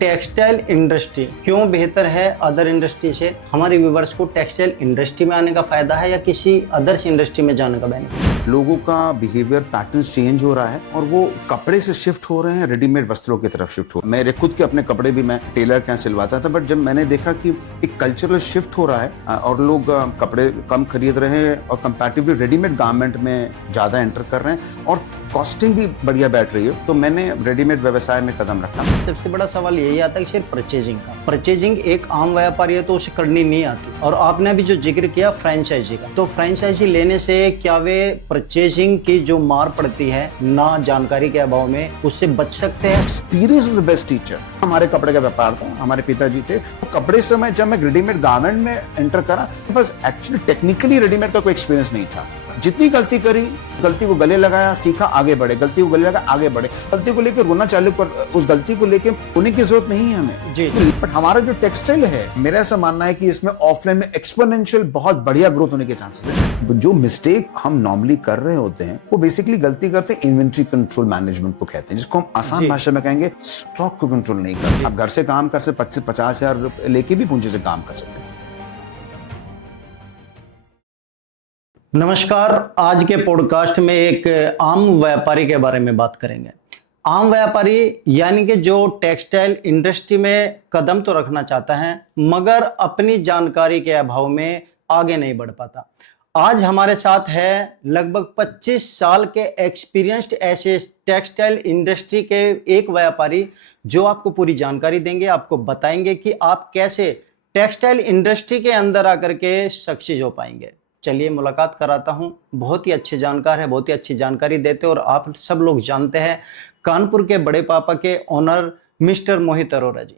Textile industry क्यों बेहतर है अदर इंडस्ट्री से? हमारे व्यूवर्स को टेक्सटाइल इंडस्ट्री में आने का फायदा है या किसी अदर्स इंडस्ट्री में जाने का बेनिफिट? लोगों का बिहेवियर पैटर्न चेंज हो रहा है और वो कपड़े से शिफ्ट हो रहे हैं, रेडीमेड वस्त्रों की तरफ शिफ्ट हो रहे हैं। मेरे खुद के अपने कपड़े भी मैं टेलर के यहाँ सिलवाता था, बट जब मैंने देखा कि एक कल्चरल शिफ्ट हो रहा है और लोग कपड़े कम खरीद रहे हैं और कंपैरेटिवली रेडीमेड गारमेंट में ज्यादा एंटर कर रहे हैं और कॉस्टिंग भी बढ़िया बैठ रही है, तो मैंने रेडीमेड व्यवसाय में कदम रखा। सबसे बड़ा सवाल यही आता है कि सिर्फ परचेजिंग का। परचेजिंग एक आम व्यापारी है तो उसे करनी नहीं आती, और आपने अभी जो जिक्र किया फ्रेंचाइजी का, तो फ्रेंचाइजी लेने से क्या वे परचेजिंग की जो मार पड़ती है ना जानकारी के अभाव में, उससे बच सकते हैं? Experience is the best teacher. हमारे कपड़े का व्यापार था, हमारे पिताजी थे, तो कपड़े से मैं जब मैं रेडीमेड गारमेंट में एंटर करा, बस एक्चुअली टेक्निकली रेडीमेड का कोई एक्सपीरियंस नहीं था। जितनी गलती करी, गलती को गले लगाया, सीखा, आगे बढ़े, गलती को गले लगा, आगे बढ़े। गलती को लेकर रोना चालू कर, उस गलती को लेकर होने की जरूरत नहीं है हमें जी। बट हमारा जो टेक्सटाइल है, मेरा ऐसा मानना है कि इसमें ऑफलाइन में एक्सपोनेंशियल बहुत बढ़िया ग्रोथ होने के चांसेस है। जो मिस्टेक हम नॉर्मली कर रहे होते हैं वो बेसिकली गलती करते हैं इन्वेंट्री कंट्रोल मैनेजमेंट को कहते हैं, जिसको हम आसान भाषा में कहेंगे स्टॉक को कंट्रोल नहीं करते। आप घर से काम कर सकते, 25-50 हजार लेके भी पूंजी से काम कर सकते हैं। नमस्कार, आज के पॉडकास्ट में एक आम व्यापारी के बारे में बात करेंगे। आम व्यापारी यानी कि जो टेक्सटाइल इंडस्ट्री में कदम तो रखना चाहता है मगर अपनी जानकारी के अभाव में आगे नहीं बढ़ पाता। आज हमारे साथ है लगभग 25 साल के एक्सपीरियंस्ड ऐसे टेक्सटाइल इंडस्ट्री के एक व्यापारी जो आपको पूरी जानकारी देंगे, आपको बताएंगे कि आप कैसे टेक्सटाइल इंडस्ट्री के अंदर आकर के सक्सेस हो पाएंगे। चलिए मुलाकात कराता हूं। बहुत ही अच्छे जानकार है, बहुत ही अच्छी जानकारी देते हैं और आप सब लोग जानते हैं कानपुर के बड़े पापा के ओनर मिस्टर मोहित अरोरा जी।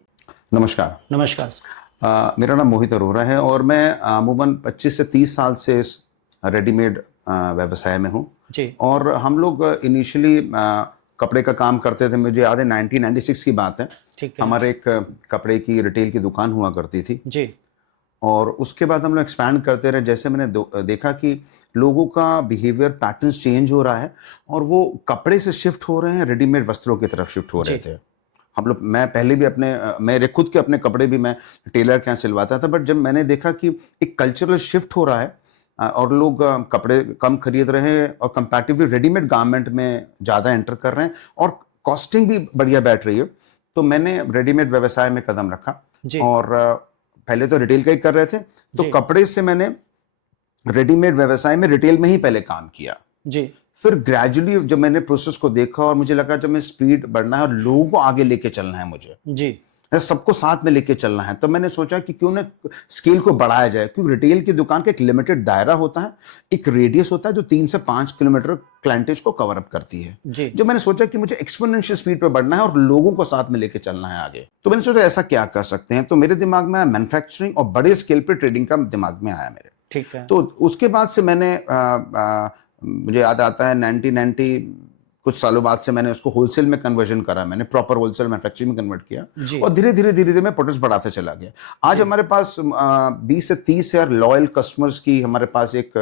नमस्कार। नमस्कार। मेरा नाम मोहित अरोरा है और मैं अमूमन 25 से 30 साल से इस रेडीमेड व्यवसाय में हूँ जी। और हम लोग इनिशियली कपड़े का काम करते थे। मुझे याद है 1996 की बात है। ठीक है। हमारे एक कपड़े की रिटेल की दुकान हुआ करती थी जी। और उसके बाद हम लोग एक्सपैंड करते रहे। जैसे मैंने देखा कि लोगों का बिहेवियर पैटर्न चेंज हो रहा है और वो कपड़े से शिफ्ट हो रहे हैं, रेडीमेड वस्त्रों की तरफ शिफ्ट हो रहे थे। हम लोग, मैं पहले भी मेरे खुद के अपने कपड़े भी मैं टेलर के यहाँ सिलवाता था, बट जब मैंने देखा कि एक कल्चरल शिफ्ट हो रहा है और लोग कपड़े कम खरीद रहे हैं और कंपैरेटिवली रेडीमेड गारमेंट में ज़्यादा एंटर कर रहे हैं और कॉस्टिंग भी बढ़िया बैठ रही है, तो मैंने रेडीमेड व्यवसाय में कदम रखा। और पहले तो रिटेल का ही कर रहे थे, तो कपड़े से मैंने रेडीमेड व्यवसाय में रिटेल में ही पहले काम किया जी। फिर ग्रेजुअली जब मैंने प्रोसेस को देखा और मुझे लगा जब मैं स्पीड बढ़ना है और लोगों को आगे लेके चलना है, मुझे जी सबको साथ में लेके चलना है, तो मैंने सोचा कि क्यों ना स्केल को बढ़ाया जाए। क्योंकि रिटेल की दुकान का एक लिमिटेड दायरा होता है, एक रेडियस होता है जो 3 से 5 किलोमीटर क्लाइंटेज को कवर अप करती है। जो मैंने सोचा कि मुझे एक्सपोनेंशियल स्पीड पर बढ़ना है और लोगों को साथ में लेके चलना है आगे, तो मैंने सोचा ऐसा क्या कर सकते हैं। तो मेरे दिमाग में मैन्युफैक्चरिंग और बड़े स्केल पर ट्रेडिंग का दिमाग में आया मेरे। ठीक है। तो उसके बाद से मैंने मुझे याद आता है 1990 कुछ सालों बाद से मैंने उसको होलसेल में कन्वर्जन करा, मैंने प्रॉपर होलसेल मैन्युफैक्चरिंग में कन्वर्ट किया और धीरे धीरे मैं प्रोडक्ट्स बढ़ाते चला गया। आज हमारे पास 20 से 30 हजार लॉयल कस्टमर्स की हमारे पास एक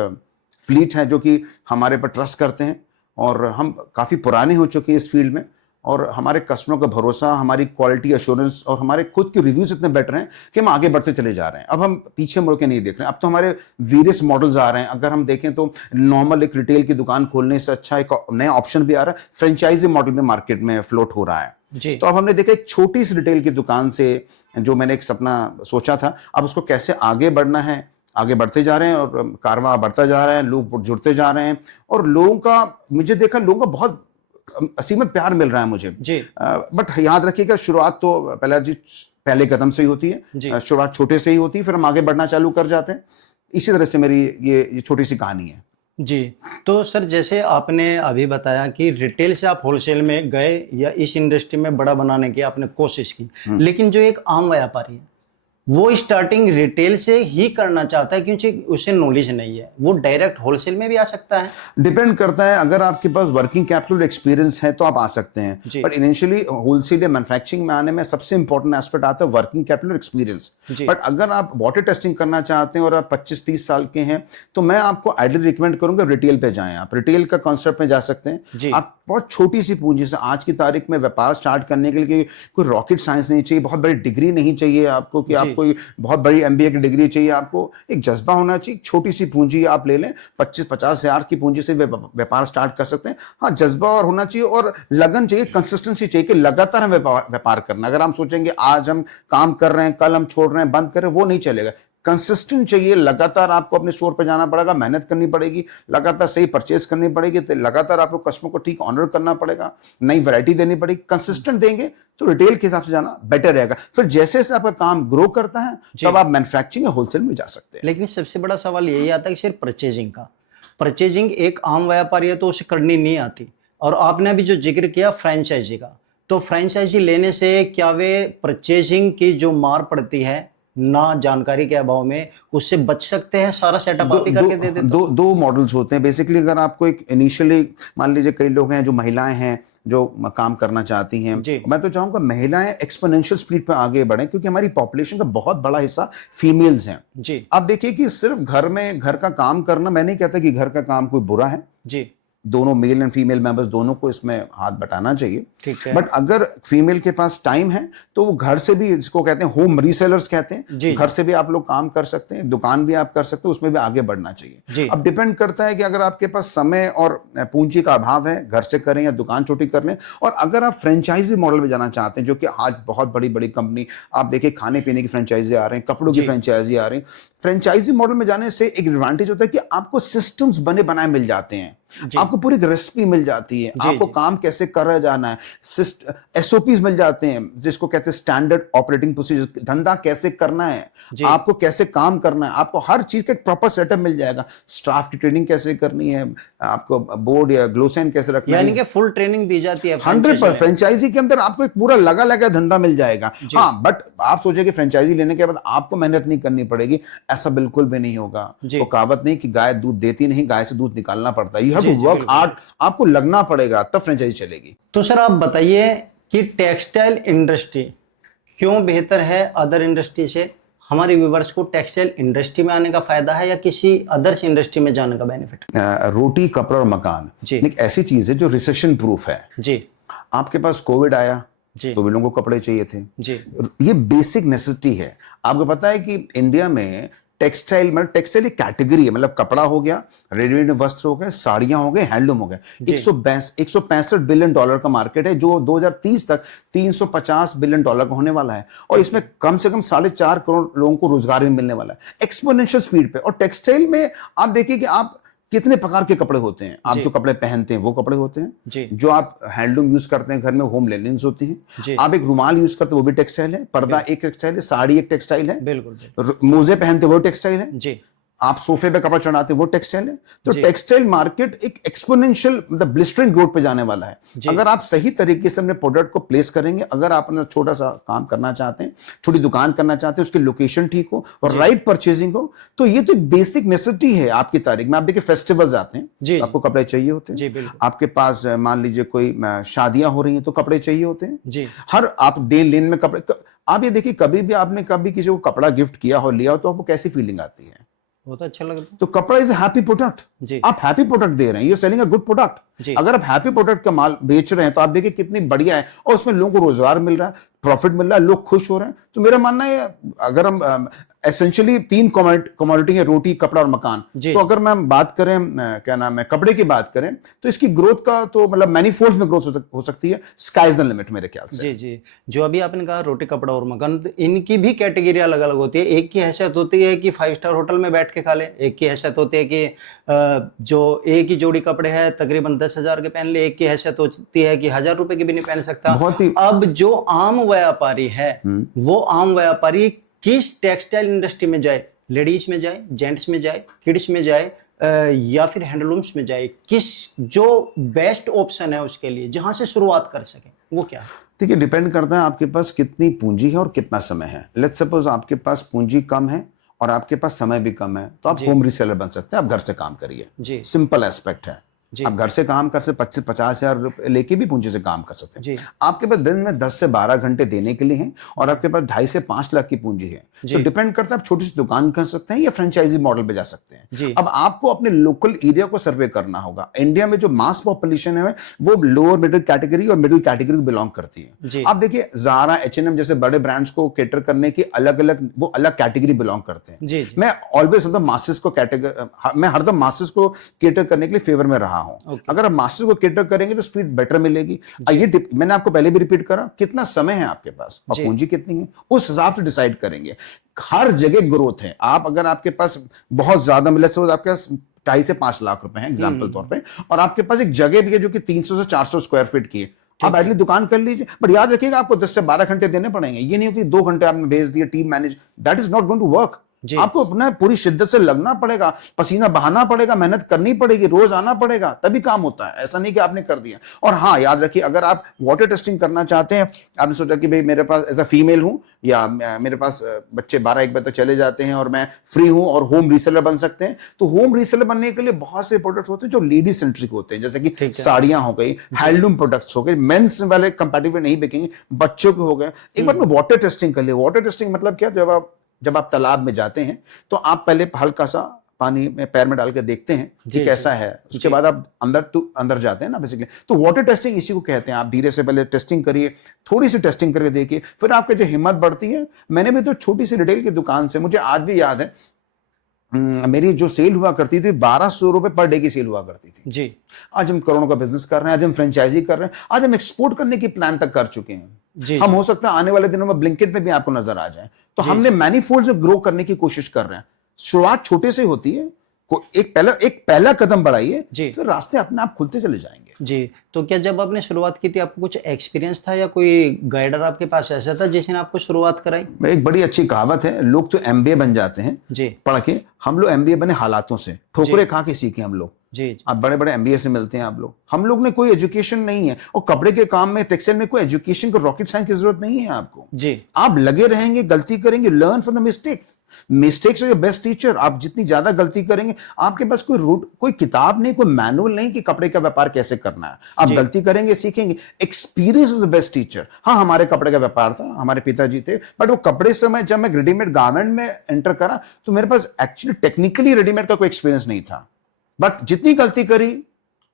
फ्लीट है जो कि हमारे पर ट्रस्ट करते हैं और हम काफ़ी पुराने हो चुके हैं इस फील्ड में और हमारे कस्टमर का भरोसा, हमारी क्वालिटी एश्योरेंस और हमारे खुद के रिव्यूज इतने बेटर हैं कि हम आगे बढ़ते चले जा रहे हैं। अब हम पीछे मुड़ के नहीं देख रहे हैं। अब तो हमारे वेरियस मॉडल्स आ रहे हैं। अगर हम देखें तो नॉर्मल एक रिटेल की दुकान खोलने से अच्छा एक नया ऑप्शन भी आ रहा है, फ्रेंचाइजी मॉडल में मार्केट में फ्लोट हो रहा है। तो अब हमने देखा एक छोटी सी रिटेल की दुकान से जो मैंने एक सपना सोचा था, अब उसको कैसे आगे बढ़ना है, आगे बढ़ते जा रहे हैं और कारवां बढ़ता जा रहा है, लोग जुड़ते जा रहे हैं और लोगों का, मुझे देखा लोगों का बहुत असीमित प्यार मिल रहा है मुझे। बट याद रखिएगा शुरुआत तो पहले कदम से ही होती है, शुरुआत छोटे से ही होती है, फिर हम आगे बढ़ना चालू कर जाते हैं। इसी तरह से मेरी ये छोटी सी कहानी है जी। तो सर, जैसे आपने अभी बताया कि रिटेल से आप होलसेल में गए या इस इंडस्ट्री में बड़ा बनाने की आपने कोशिश की, लेकिन जो एक आम व्यापारी है वो स्टार्टिंग रिटेल से ही करना चाहता है क्योंकि उसे नॉलेज नहीं है, वो डायरेक्ट होलसेल में भी आ सकता है। डिपेंड करता है, अगर आपके पास वर्किंग कैपिटल एक्सपीरियंस है तो आप आ सकते हैं, जी। बट इनिशियली होलसेल या मैन्युफैक्चरिंग में आने में सबसे इंपॉर्टेंट एस्पेक्ट आता है वर्किंग कैपिटल एक्सपीरियंस। जी। बट अगर आप वाटर टेस्टिंग करना चाहते हैं और आप 25-30 साल के हैं तो मैं आपको आइडियल रिकमेंड करूंगा रिटेल पे जाएं। आप रिटेल का कॉन्सेप्ट में जा सकते जी। हैं। आप बहुत छोटी सी पूंजी से आज की तारीख में व्यापार स्टार्ट करने के लिए कोई रॉकेट साइंस नहीं चाहिए, बहुत बड़ी डिग्री नहीं चाहिए आपको कि जी। आप कोई बहुत बड़ी एमबीए की डिग्री चाहिए। आपको एक जज्बा होना चाहिए, छोटी सी पूंजी आप ले लें, 25-50 हजार की पूंजी से व्यापार स्टार्ट कर सकते हैं। हाँ, जज्बा और होना चाहिए और लगन चाहिए, कंसिस्टेंसी चाहिए कि लगातार हम व्यापार करना। अगर हम सोचेंगे आज हम काम कर रहे हैं, कल हम छोड़ रहे हैं, बंद कर रहे हैं, वो नहीं चलेगा। कंसिस्टेंट चाहिए, लगातार आपको अपने स्टोर पे जाना पड़ेगा, मेहनत करनी पड़ेगी, लगातार सही परचेज करनी पड़ेगी, तो लगातार आपको कस्टमर को ठीक ऑनर करना पड़ेगा, नई वैरायटी देनी पड़ेगी। कंसिस्टेंट देंगे तो रिटेल के हिसाब से जाना बेटर रहेगा। फिर जैसे जैसे आपका काम ग्रो करता है तब आप मैन्युफैक्चरिंग या होलसेल में जा सकते हैं। लेकिन सबसे बड़ा सवाल यही आता है कि सिर्फ परचेजिंग का, परचेजिंग एक आम व्यापारी है तो उसे करनी नहीं आती। और आपने अभी जो जिक्र किया फ्रेंचाइजी का, तो फ्रेंचाइजी लेने से क्या वे परचेजिंग की जो मार पड़ती है ना जानकारी के अभाव में, उससे बच सकते हैं? सारा सेटअप आप ही करके दे देते दो दो मॉडल्स होते हैं बेसिकली। अगर आपको एक इनिशियली, मान लीजिए कई लोग हैं जो महिलाएं हैं जो काम करना चाहती हैं, मैं तो चाहूंगा महिलाएं एक्सपोनेंशियल स्पीड पर आगे बढ़ें क्योंकि हमारी पॉपुलेशन का बहुत बड़ा हिस्सा फीमेल्स हैं। जी। आप देखिए कि सिर्फ घर का काम करना, मैं नहीं कहता कि घर का काम कोई बुरा है। जी। दोनों मेल एंड फीमेल मेंबर्स दोनों को इसमें हाथ बटाना चाहिए। ठीक है। बट अगर फीमेल के पास टाइम है तो वो घर से भी, जिसको कहते हैं होम रीसेलर्स कहते हैं, घर से भी आप लोग काम कर सकते हैं, दुकान भी आप कर सकते हैं, उसमें भी आगे बढ़ना चाहिए। अब डिपेंड करता है कि अगर आपके पास समय और पूंजी का अभाव है, घर से करें या दुकान छोटी कर लें। और अगर आप फ्रेंचाइजी मॉडल में जाना चाहते हैं, जो कि आज बहुत बड़ी बड़ी कंपनी, आप देखिए खाने पीने की फ्रेंचाइजी आ रहे हैं, कपड़ों की फ्रेंचाइजी आ रही है। फ्रेंचाइजी मॉडल में जाने से एक एडवांटेज होता है कि आपको सिस्टम्स बने बनाए मिल जाते हैं, आपको पूरी रेसिपी मिल जाती है, आपको काम कैसे कर जाना है, एसओपीज मिल जाते हैं जिसको कहते हैं स्टैंडर्ड ऑपरेटिंग प्रोसीजर, धंधा कैसे करना है, आपको कैसे काम करना है, आपको हर चीज का एक प्रॉपर सेटअप मिल जाएगा। स्टाफ की ट्रेनिंग कैसे करनी है, आपको बोर्ड या ग्लोसेन कैसे रखना है, यानी कि फुल ट्रेनिंग दी जाती है 100%। फ्रेंचाइजी के अंदर आपको एक पूरा लगा लगा धंधा मिल जाएगा। हाँ, बट आप सोचे कि फ्रेंचाइजी लेने के बाद आपको मेहनत नहीं करनी पड़ेगी, ऐसा बिल्कुल भी नहीं होगा। वो कहावत नहीं कि गाय दूध देती नहीं, गाय से दूध निकालना पड़ता है। You have to work hard, आपको लगना पड़ेगा तब फ्रेंचाइजी चलेगी। तो सर आप बताइए कि टेक्सटाइल इंडस्ट्री क्यों बेहतर है अदर इंडस्ट्री से? हमारे व्यूवर्स को टेक्सटाइल इंडस्ट्री में आने का फायदा है या किसी अदर्स इंडस्ट्री में जाने का बेनिफिट? रोटी, कपड़ा और मकान एक ऐसी चीज है जो रिसेशन प्रूफ है। जी। आपके पास कोविड आया तो भी लोगों को कपड़े चाहिए थे। जी। ये बेसिक नेसेसिटी है। आपको पता है कि इंडिया में टेक्सटाइल एक कैटेगरी है, मतलब कपड़ा हो गया, रेडीमेड वस्त्र हो गए, साड़ियां हो गए, हैंडलूम हो गए। 165 बिलियन डॉलर का मार्केट है जो 2030 तक 350 बिलियन डॉलर का होने वाला है। और इसमें कम से कम 4.5 करोड़ लोगों को रोजगार भी मिलने वाला है एक्सपोनेंशियल स्पीड पे। और टेक्सटाइल में आप देखिए कि आप कितने प्रकार के कपड़े होते हैं। आप जो कपड़े पहनते हैं वो कपड़े होते हैं, जो आप हैंडलूम यूज करते हैं घर में, होम लेनिन्स होती हैं, आप एक रुमाल यूज करते हैं वो भी टेक्सटाइल है, पर्दा एक टेक्सटाइल है, साड़ी एक टेक्सटाइल है, बिल्कुल, मोजे पहनते वो टेक्सटाइल है, जी, आप सोफे पे कपड़ा चढ़ाते वो टेक्सटाइल है। तो टेक्सटाइल मार्केट एक एक्सपोनेंशियल मतलब ब्लिस्टरिंग ग्रोथ पे जाने वाला है। अगर आप सही तरीके से अपने प्रोडक्ट को प्लेस करेंगे, अगर आप अपना छोटा सा काम करना चाहते हैं, छोटी दुकान करना चाहते हैं, उसकी लोकेशन ठीक हो और राइट परचेजिंग हो, तो ये तो एक बेसिक नेसेसिटी है आपकी तारीख में। आप देखिए फेस्टिवल्स आते हैं, आपको कपड़े चाहिए होते हैं। आपके पास मान लीजिए कोई शादियां हो रही हैं तो कपड़े चाहिए होते हैं। हर आप देन लेन में कपड़े, आप ये देखिए कभी भी आपने कभी किसी को कपड़ा गिफ्ट किया हो, लिया हो, तो आपको कैसी फीलिंग आती है? बहुत अच्छा लगता है। तो कपड़ा इज हैप्पी प्रोडक्ट। आप हैप्पी प्रोडक्ट दे रहे हैं, you selling a good product. अगर आप हैप्पी प्रोडक्ट का माल बेच रहे हैं तो आप देखिए कितनी बढ़िया है और उसमें लोगों को रोजगार मिल रहा है, प्रॉफिट मिल रहा है, लोग खुश हो रहे हैं। तो मेरा मानना है अगर हम एसेंशियली 3 कमोडिटी है, रोटी, कपड़ा और मकान, तो अगर मैं बात करें क्या नाम है कपड़े की बात करें तो इसकी ग्रोथ का तो मतलब मैनीफोल्ड में ग्रोथ हो सकती है। स्काई इज द लिमिट मेरे ख्याल से। जी। जो अभी आपने कहा रोटी, कपड़ा और मकान, इनकी भी कैटेगरी अलग अलग होती है। एक की हैसियत होती है कि 5 स्टार होटल में बैठ के खा ले, एक की हैसियत होती है कि जो एक ही जोड़ी कपड़े हैं तकरीबन 10,000 के पहन ले, एक की हैसियत होती है कि 1,000 रुपए के भी नहीं पहन सकता। अब जो आम व्यापारी है वो आम व्यापारी किस टेक्सटाइल इंडस्ट्री में जाए? लेडीज में जाए, जेंट्स में जाए, किड्स में जाए, या फिर हैंडलूम्स में जाए, किस जो बेस्ट ऑप्शन है उसके लिए जहां से शुरुआत कर सके वो क्या है? देखिए, डिपेंड करता है आपके पास कितनी पूंजी है और कितना समय है। लेट्स सपोज आपके पास पूंजी कम है और आपके पास समय भी कम है, तो आप होम रीसेलर बन सकते हैं। आप घर से काम करिए, जी सिंपल एस्पेक्ट है। जी आप घर से काम कर सकते, 25-50 हजार लेके भी पूंजी से काम कर सकते जी हैं। आपके पास दिन में 10 से 12 घंटे देने के लिए हैं और आपके पास 2.5 से 5 लाख की पूंजी है, जी तो डिपेंड करता है आप छोटी सी दुकान कर सकते हैं या फ्रेंचाइजी मॉडल पे जा सकते हैं। जी अब आपको अपने लोकल एरिया को सर्वे करना होगा। इंडिया में जो मास पॉपुलेशन है वो लोअर मिडिल कैटेगरी और मिडिल कैटेगरी को बिलोंग करती है। जी आप देखिए, ज़ारा, H&M जैसे बड़े ब्रांड्स को कैटर करने की अलग अलग वो अलग कैटेगरी बिलोंग करते हैं। जी जी मैं ऑलवेज मासेस को मैं हरदम मासेस को कैटर करने के लिए फेवर में रहा हूं। ओके अगर आप मास्टर्स को कैटर करेंगे तो स्पीड बेटर मिलेगी। मैंने आपको पहले भी रिपीट करा, कितना समय है आपके पास और जी पूंजी कितनी है, उस हिसाब से डिसाइड करेंगे। हर जगह ग्रोथ है। आप अगर आपके पास बहुत ज्यादा मिले, सपोज आपके पास 2.5 से 5 लाख रुपए हैं एग्जाम्पल तौर पे, और आपके पास एक जगह भी है जो कि 300 से 400 स्क्वायर फीट की है, आप एटली दुकान कर लीजिए। बट याद रखिएगा, आपको 10 से 12 घंटे देने पड़ेंगे। ये नहीं हो कि 2 घंटे आपने भेज दिए, team manage, that is not going to work. जी आपको अपना पूरी शिद्दत से लगना पड़ेगा, पसीना बहाना पड़ेगा, मेहनत करनी पड़ेगी, रोज आना पड़ेगा, तभी काम होता है। ऐसा नहीं कि आपने कर दिया। और हाँ, याद रखिए, अगर आप वाटर टेस्टिंग करना चाहते हैं, आपने सोचा कि भाई मेरे पास एज अ फीमेल हूं या मेरे पास बच्चे 12-1 बजे तक चले जाते हैं और मैं फ्री हूं और होम रीसेलर बन सकते हैं, तो होम रीसेलर बनने के लिए बहुत से प्रोडक्ट्स होते हैं जो लेडी सेंट्रिक होते हैं, जैसे कि साड़ियां हो गई, हैंडलूम प्रोडक्ट्स हो गए, मेंस वाले कंपैटिबल नहीं बिकेंगे, बच्चों के हो गए। एक बार में वाटर टेस्टिंग कर लिए। वाटर टेस्टिंग मतलब क्या, जब आप तालाब में जाते हैं तो आप पहले हल्का सा पानी में पैर में डाल के देखते हैं कि कैसा है, उसके बाद आप अंदर जाते हैं ना बेसिकली। तो वाटर टेस्टिंग इसी को कहते हैं। आप धीरे से पहले टेस्टिंग करिए, थोड़ी सी टेस्टिंग करके देखिए, फिर आपकी जो हिम्मत बढ़ती है। मैंने भी तो छोटी सी रिटेल की दुकान से, मुझे आज भी याद है, मेरी जो सेल हुआ करती थी 1200 रुपए पर डे की सेल हुआ करती थी। जी आज हम करोड़ों का बिजनेस कर रहे हैं, आज हम फ्रेंचाइजी कर रहे हैं, आज हम एक्सपोर्ट करने की प्लान तक कर चुके हैं। जी हम हो सकता है आने वाले दिनों में ब्लिंकिट में भी आपको नजर आ जाए। तो जी हमने मैनीफोल्ड से ग्रो करने की कोशिश कर रहे हैं। शुरुआत छोटे से होती है, एक पहला कदम बढ़ाइए, जी फिर रास्ते अपने आप खुलते चले जाएंगे। जी। तो क्या जब आपने शुरुआत की थी आपको कुछ एक्सपीरियंस था या कोई गाइडर आपके पास ऐसा था जिसने आपको शुरुआत कराई? एक बड़ी अच्छी कहावत है, लोग तो एमबीए बन जाते हैं जी पढ़ के, हम लोग एमबीए बने हालातों से, ठोकरे खा के सीखे हम लोग। जी जी आप बड़े बड़े एमबीए से मिलते हैं आप लोग, हम लोग ने कोई एजुकेशन नहीं है। और कपड़े के काम में, टेक्सटाइल में कोई एजुकेशन को, रॉकेट साइंस की जरूरत नहीं है आपको। जी आप लगे रहेंगे, गलती करेंगे, learn from the mistakes. Mistakes are your best teacher. आप जितनी ज्यादा गलती करेंगे, आपके पास कोई रूट, कोई किताब नहीं, कोई मैनुअल नहीं कि कपड़े का व्यापार कैसे करना है। आप गलती करेंगे, सीखेंगे। Experience is the best teacher. हाँ, हमारे कपड़े का व्यापार था, हमारे पिताजी थे, बट वो कपड़े से जब मैं रेडीमेड गारमेंट में एंटर करा तो मेरे पास एक्चुअली टेक्निकली रेडीमेड का कोई एक्सपीरियंस नहीं था। बट जितनी गलती करी,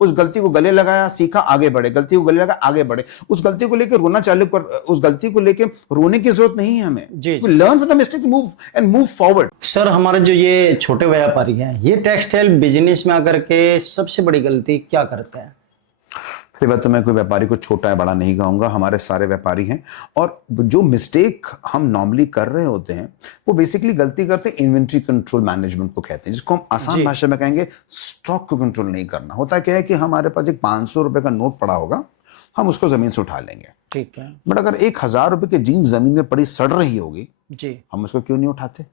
उस गलती को गले लगाया, सीखा, आगे बढ़े, गलती को गले लगा, आगे बढ़े। उस गलती को लेकर रोना चालू कर, उस गलती को लेकर रोने की जरूरत नहीं है हमें। जी learn from the mistakes, move forward. Sir, हमारे जो ये छोटे व्यापारी हैं, ये टेक्सटाइल बिजनेस में आकर के सबसे बड़ी गलती क्या करते हैं? पहली बात तो मैं कोई व्यापारी को छोटा है बड़ा नहीं कहूंगा, हमारे सारे व्यापारी हैं। और जो मिस्टेक हम नॉर्मली कर रहे होते हैं, वो बेसिकली गलती करते हैं इन्वेंट्री कंट्रोल मैनेजमेंट को कहते हैं, जिसको हम आसान भाषा में कहेंगे स्टॉक को कंट्रोल नहीं करना। होता क्या है कि हमारे पास एक 500 रुपए का नोट पड़ा होगा, हम उसको जमीन से उठा लेंगे, ठीक है। बट अगर 1000 रुपए की जीन्स जमीन में पड़ी सड़ रही होगी, जी हम उसको क्यों नहीं उठाते?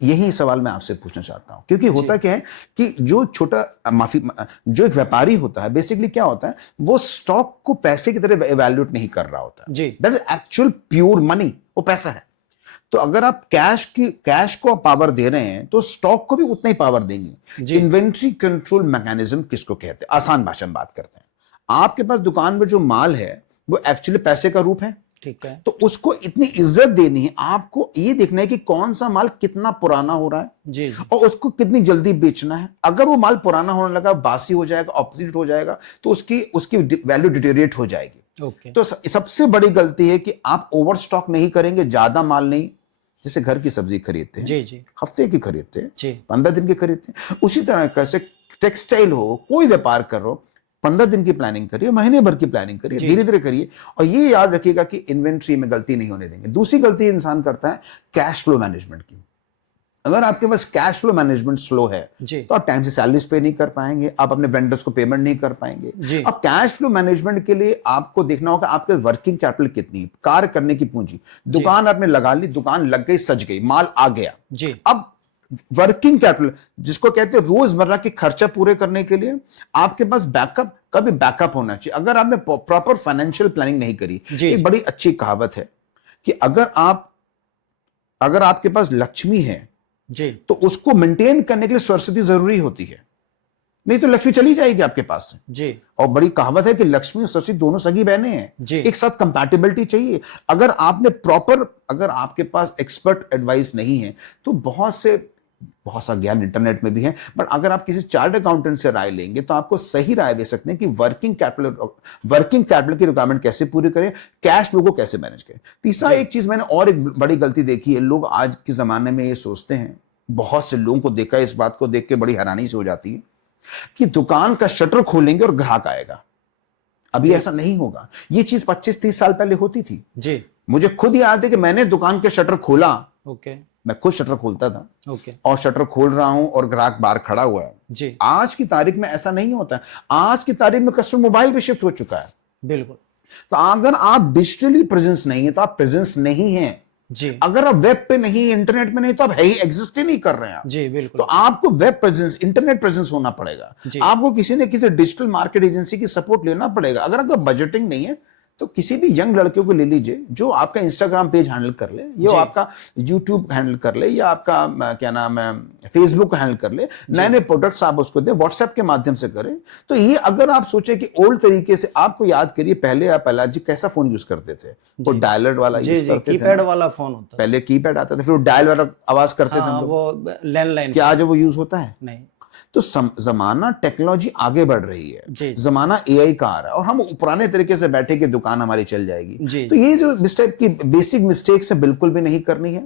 यही सवाल मैं आपसे पूछना चाहता हूं। क्योंकि होता क्या है कि जो जो एक व्यापारी होता है, बेसिकली क्या होता है, वो स्टॉक को पैसे की तरह इवैल्यूएट नहीं कर रहा होता। जी that is actual pure money, वो पैसा है। तो अगर आप कैश को पावर दे रहे हैं, तो स्टॉक को भी उतना ही पावर देंगे। इन्वेंट्री कंट्रोल मैकेनिज्म किसको कहते हैं? आसान भाषा में बात करते हैं। आपके पास दुकान में जो माल है वो एक्चुअली पैसे का रूप है, ठीक है। तो उसको इतनी इज्जत देनी है। आपको ये देखना है कि कौन सा माल कितना पुराना हो रहा है जी और उसको कितनी जल्दी बेचना है। अगर वो माल पुराना होने लगा, बासी हो जाएगा, ऑपोजिट हो जाएगा, तो उसकी वैल्यू डिटेरिएट हो जाएगी। ओके। तो सबसे बड़ी गलती है कि आप ओवर स्टॉक नहीं करेंगे, ज्यादा माल नहीं। जैसे घर की सब्जी खरीदते हैं, जी जी हफ्ते की खरीदते हैं, जी 15 दिन की खरीदते हैं। उसी तरह कैसे टेक्सटाइल हो, कोई व्यापार करो, 15 दिन की प्लानिंग करिए, महीने भर की प्लानिंग करिए, धीरे धीरे करिए। और ये याद रखिएगा कि इन्वेंट्री में गलती नहीं होने देंगे। दूसरी गलती इंसान करता है कैश फ्लो मैनेजमेंट की। अगर आपके पास कैश फ्लो मैनेजमेंट स्लो है, तो आप टाइम से सैलरीज पे नहीं कर पाएंगे, आप अपने वेंडर्स को पेमेंट नहीं कर पाएंगे। अब कैश फ्लो मैनेजमेंट के लिए आपको देखना होगा आपके वर्किंग कैपिटल कितनी है, कार्य करने की पूंजी। दुकान आपने लगा ली, दुकान लग गई, सज गई, माल आ गया। जी अब वर्किंग कैपिटल जिसको कहते हैं रोजमर्रा के खर्चा पूरे करने के लिए आपके पास बैकअप का भी बैकअप होना चाहिए। अगर आपने प्रॉपर फाइनेंशियल प्लानिंग नहीं करी, एक बड़ी अच्छी कहावत है कि अगर आपके पास लक्ष्मी है जी, तो उसको मेंटेन करने के लिए सरस्वती जरूरी होती है, नहीं तो लक्ष्मी चली जाएगी आपके पास से। जी, और बड़ी कहावत है कि लक्ष्मी और सरस्वती दोनों सगी बहनें हैं, जी, एक साथ कंपैटिबिलिटी चाहिए। अगर अगर आपके पास एक्सपर्ट एडवाइस नहीं है तो बहुत सा ज्ञान इंटरनेट में भी है, बट अगर आप किसी चार्ट अकाउंटेंट से राय लेंगे तो आपको सही राय दे सकते हैं कि वर्किंग कैपिटल की रिक्वायरमेंट कैसे पूरी करें, कैश फ्लो को कैसे मैनेज करें। तीसरा एक चीज मैंने और एक बड़ी गलती देखी है, लोग आज के जमाने में ये सोचते हैं, बहुत से लोगों को देखा है, इस बात को देख के बड़ी हैरानी से हो जाती है कि दुकान का शटर खोलेंगे और ग्राहक आएगा। अभी ऐसा नहीं होगा। ये चीज 25-30 साल पहले होती थी जी, मुझे खुद याद है कि मैंने दुकान के शटर खोला, ओके, मैं खुद शटर खोलता था ओके, और शटर खोल रहा हूं और ग्राहक बाहर खड़ा हुआ है। जी, आज की तारीख में ऐसा नहीं होता है। आज की तारीख में कस्टमर मोबाइल पे शिफ्ट हो चुका है। बिल्कुल, तो अगर आप डिजिटली प्रेजेंस नहीं है तो आप प्रेजेंस नहीं है। जी, अगर आप वेब पे नहीं, इंटरनेट पे नहीं, तो आप है ही, एग्जिस्ट ही नहीं कर रहे हैं आप। जी, तो बिल्कुल, आपको वेब प्रेजेंस, इंटरनेट प्रेजेंस होना पड़ेगा। जी, आपको किसी न किसी डिजिटल मार्केट एजेंसी की सपोर्ट लेना पड़ेगा। अगर आपका बजटिंग नहीं है तो किसी भी यंग लड़कियों को ले लीजिए जो आपका इंस्टाग्राम पेज हैंडल कर ले, या आपका यूट्यूब हैंडल कर ले, या आपका क्या नाम है फेसबुक हैंडल कर ले। नए नए प्रोडक्ट्स आप उसको दें, व्हाट्सएप के माध्यम से करें। तो ये अगर आप सोचे कि ओल्ड तरीके से, आपको याद करिए पहले आप प्रहलाद जी कैसा फोन यूज करते थे, वो डायलर वाला जी, यूज जी, करते थे कीपैड ना? वाला फोन होता है। पहले कीपैड आता था, फिर वो डायल वाला आवाज करते थे हम हाँ, लोग। वो लैंडलाइन, क्या आज वो यूज होता है? नहीं, तो जमाना, टेक्नोलॉजी आगे बढ़ रही है, जी, जमाना एआई का आ रहा है, और हम पुराने तरीके से बैठे कि दुकान हमारी चल जाएगी। जी, तो ये जो इस टाइप की बेसिक मिस्टेक्स है बिल्कुल भी नहीं करनी है।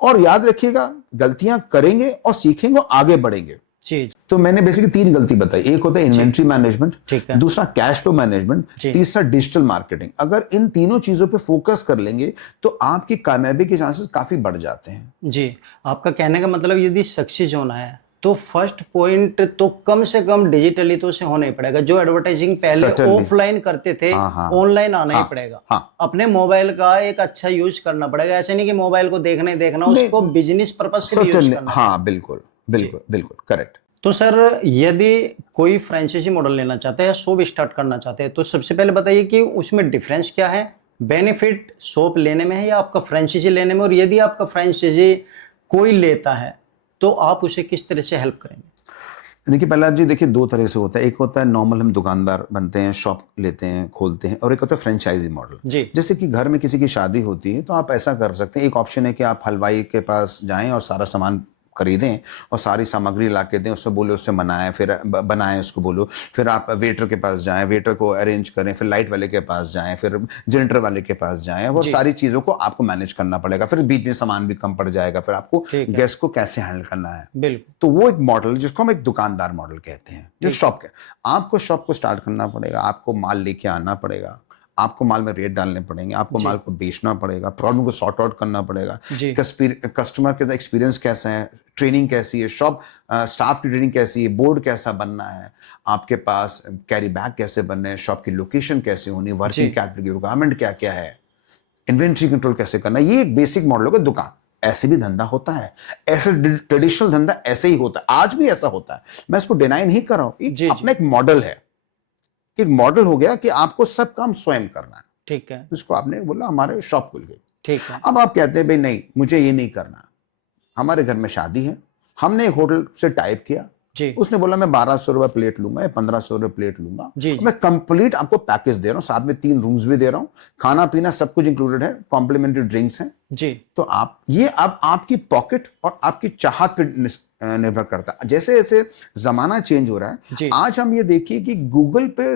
और याद रखिएगा, गलतियां करेंगे और सीखेंगे और आगे बढ़ेंगे। जी, तो मैंने बेसिकली 3 गलती बताई। एक होता है इन्वेंट्री मैनेजमेंट, ठीक है, दूसरा कैश फ्लो मैनेजमेंट, जी, तीसरा डिजिटल मार्केटिंग। अगर इन तीनों चीजों पे फोकस कर लेंगे तो आपकी कामयाबी के चांसेस काफी बढ़ जाते हैं। जी। आपका कहने का मतलब यदि सक्सेस होना है तो फर्स्ट पॉइंट तो कम से कम डिजिटली तो से होना ही पड़ेगा। जो एडवर्टाइजिंग पहले Certainly. ऑफलाइन करते थे, हाँ। ऑनलाइन आना ही हाँ, पड़ेगा। हाँ। अपने मोबाइल का एक अच्छा यूज करना पड़ेगा। ऐसे नहीं कि मोबाइल को देखना ही देखना, उसको बिजनेस पर्पज से भी यूज Certainly, करना। हाँ, बिल्कुल बिल्कुल बिल्कुल करेक्ट। तो सर, यदि कोई फ्रेंचाइजी मॉडल लेना चाहते हैं या शॉप स्टार्ट करना चाहते हैं, तो सबसे पहले बताइए कि उसमें डिफरेंस क्या है, बेनिफिट शॉप लेने में है या आपका फ्रेंचाइजी लेने में, और यदि आपका फ्रेंचाइजी कोई लेता है तो आप उसे किस तरह से हेल्प करेंगे? देखिए प्रहलाद जी, देखिए 2 तरह से होता है। एक होता है नॉर्मल, हम दुकानदार बनते हैं, शॉप लेते हैं, खोलते हैं, और एक होता है फ्रेंचाइजी मॉडल। जी, जैसे कि घर में किसी की शादी होती है तो आप ऐसा कर सकते हैं, एक ऑप्शन है कि आप हलवाई के पास जाएं और सारा सामान खरीदें और सारी सामग्री ला के दें, उससे बोले, उससे बनाएं, फिर बनाएं, उसको बोलो। फिर आप वेटर के पास जाएं, वेटर को अरेंज करें, फिर लाइट वाले के पास जाएं, फिर जनरेटर वाले के पास जाएं, और जी, सारी चीज़ों को आपको मैनेज करना पड़ेगा। फिर बीच में सामान भी कम पड़ जाएगा, फिर आपको ठीक है, गेस्ट को कैसे हैंडल करना है। बिल्कुल, तो वो एक मॉडल जिसको हम एक दुकानदार मॉडल कहते हैं, जो शॉप के। आपको शॉप को स्टार्ट करना पड़ेगा, आपको माल लेके आना पड़ेगा, आपको माल में रेट डालने पड़ेंगे, आपको माल को बेचना पड़ेगा, प्रॉब्लम को सॉर्ट आउट करना पड़ेगा, जी, कस्टमर के एक्सपीरियंस कैसा है, ट्रेनिंग कैसी है, शॉप स्टाफ की ट्रेनिंग कैसी है, बोर्ड कैसा बनना है, आपके पास कैरी बैग कैसे बनने हैं, शॉप की लोकेशन कैसे होनी, वर्किंग कैपिटल की रिक्वायरमेंट क्या क्या है, इन्वेंट्री कंट्रोल कैसे करना है। ये एक बेसिक मॉडल होगा दुकान। ऐसे भी धंधा होता है, ऐसे ट्रेडिशनल धंधा ऐसे ही होता है, आज भी ऐसा होता है, मैं इसको डिनाई नहीं कर रहा हूं। अपना एक मॉडल है, एक मॉडल हो गया कि आपको सब काम स्वयं करना है। ठीक है, इसको आपने बोला हमारे शॉप खुल गई। ठीक है, अब आप कहते हैं भाई नहीं, मुझे ये नहीं करना, हमारे घर में शादी है, हमने एक होटल से टाइप किया, जी, उसने बोला मैं 1200 रुपए प्लेट लूंगा या 1500 रुपए प्लेट लूंगा, जी, मैं कंप्लीट आपको पैकेज दे रहा हूँ, साथ में 3 रूम्स भी दे रहा हूँ, खाना पीना सब कुछ इंक्लूडेड है, कॉम्प्लीमेंट्री ड्रिंक्स हैं। जी, तो आप ये अब आपकी पॉकेट और आपकी चाहत पे निर्भर करता है। जैसे जैसे जमाना चेंज हो रहा है, जी, आज हम ये देखिए कि गूगल पे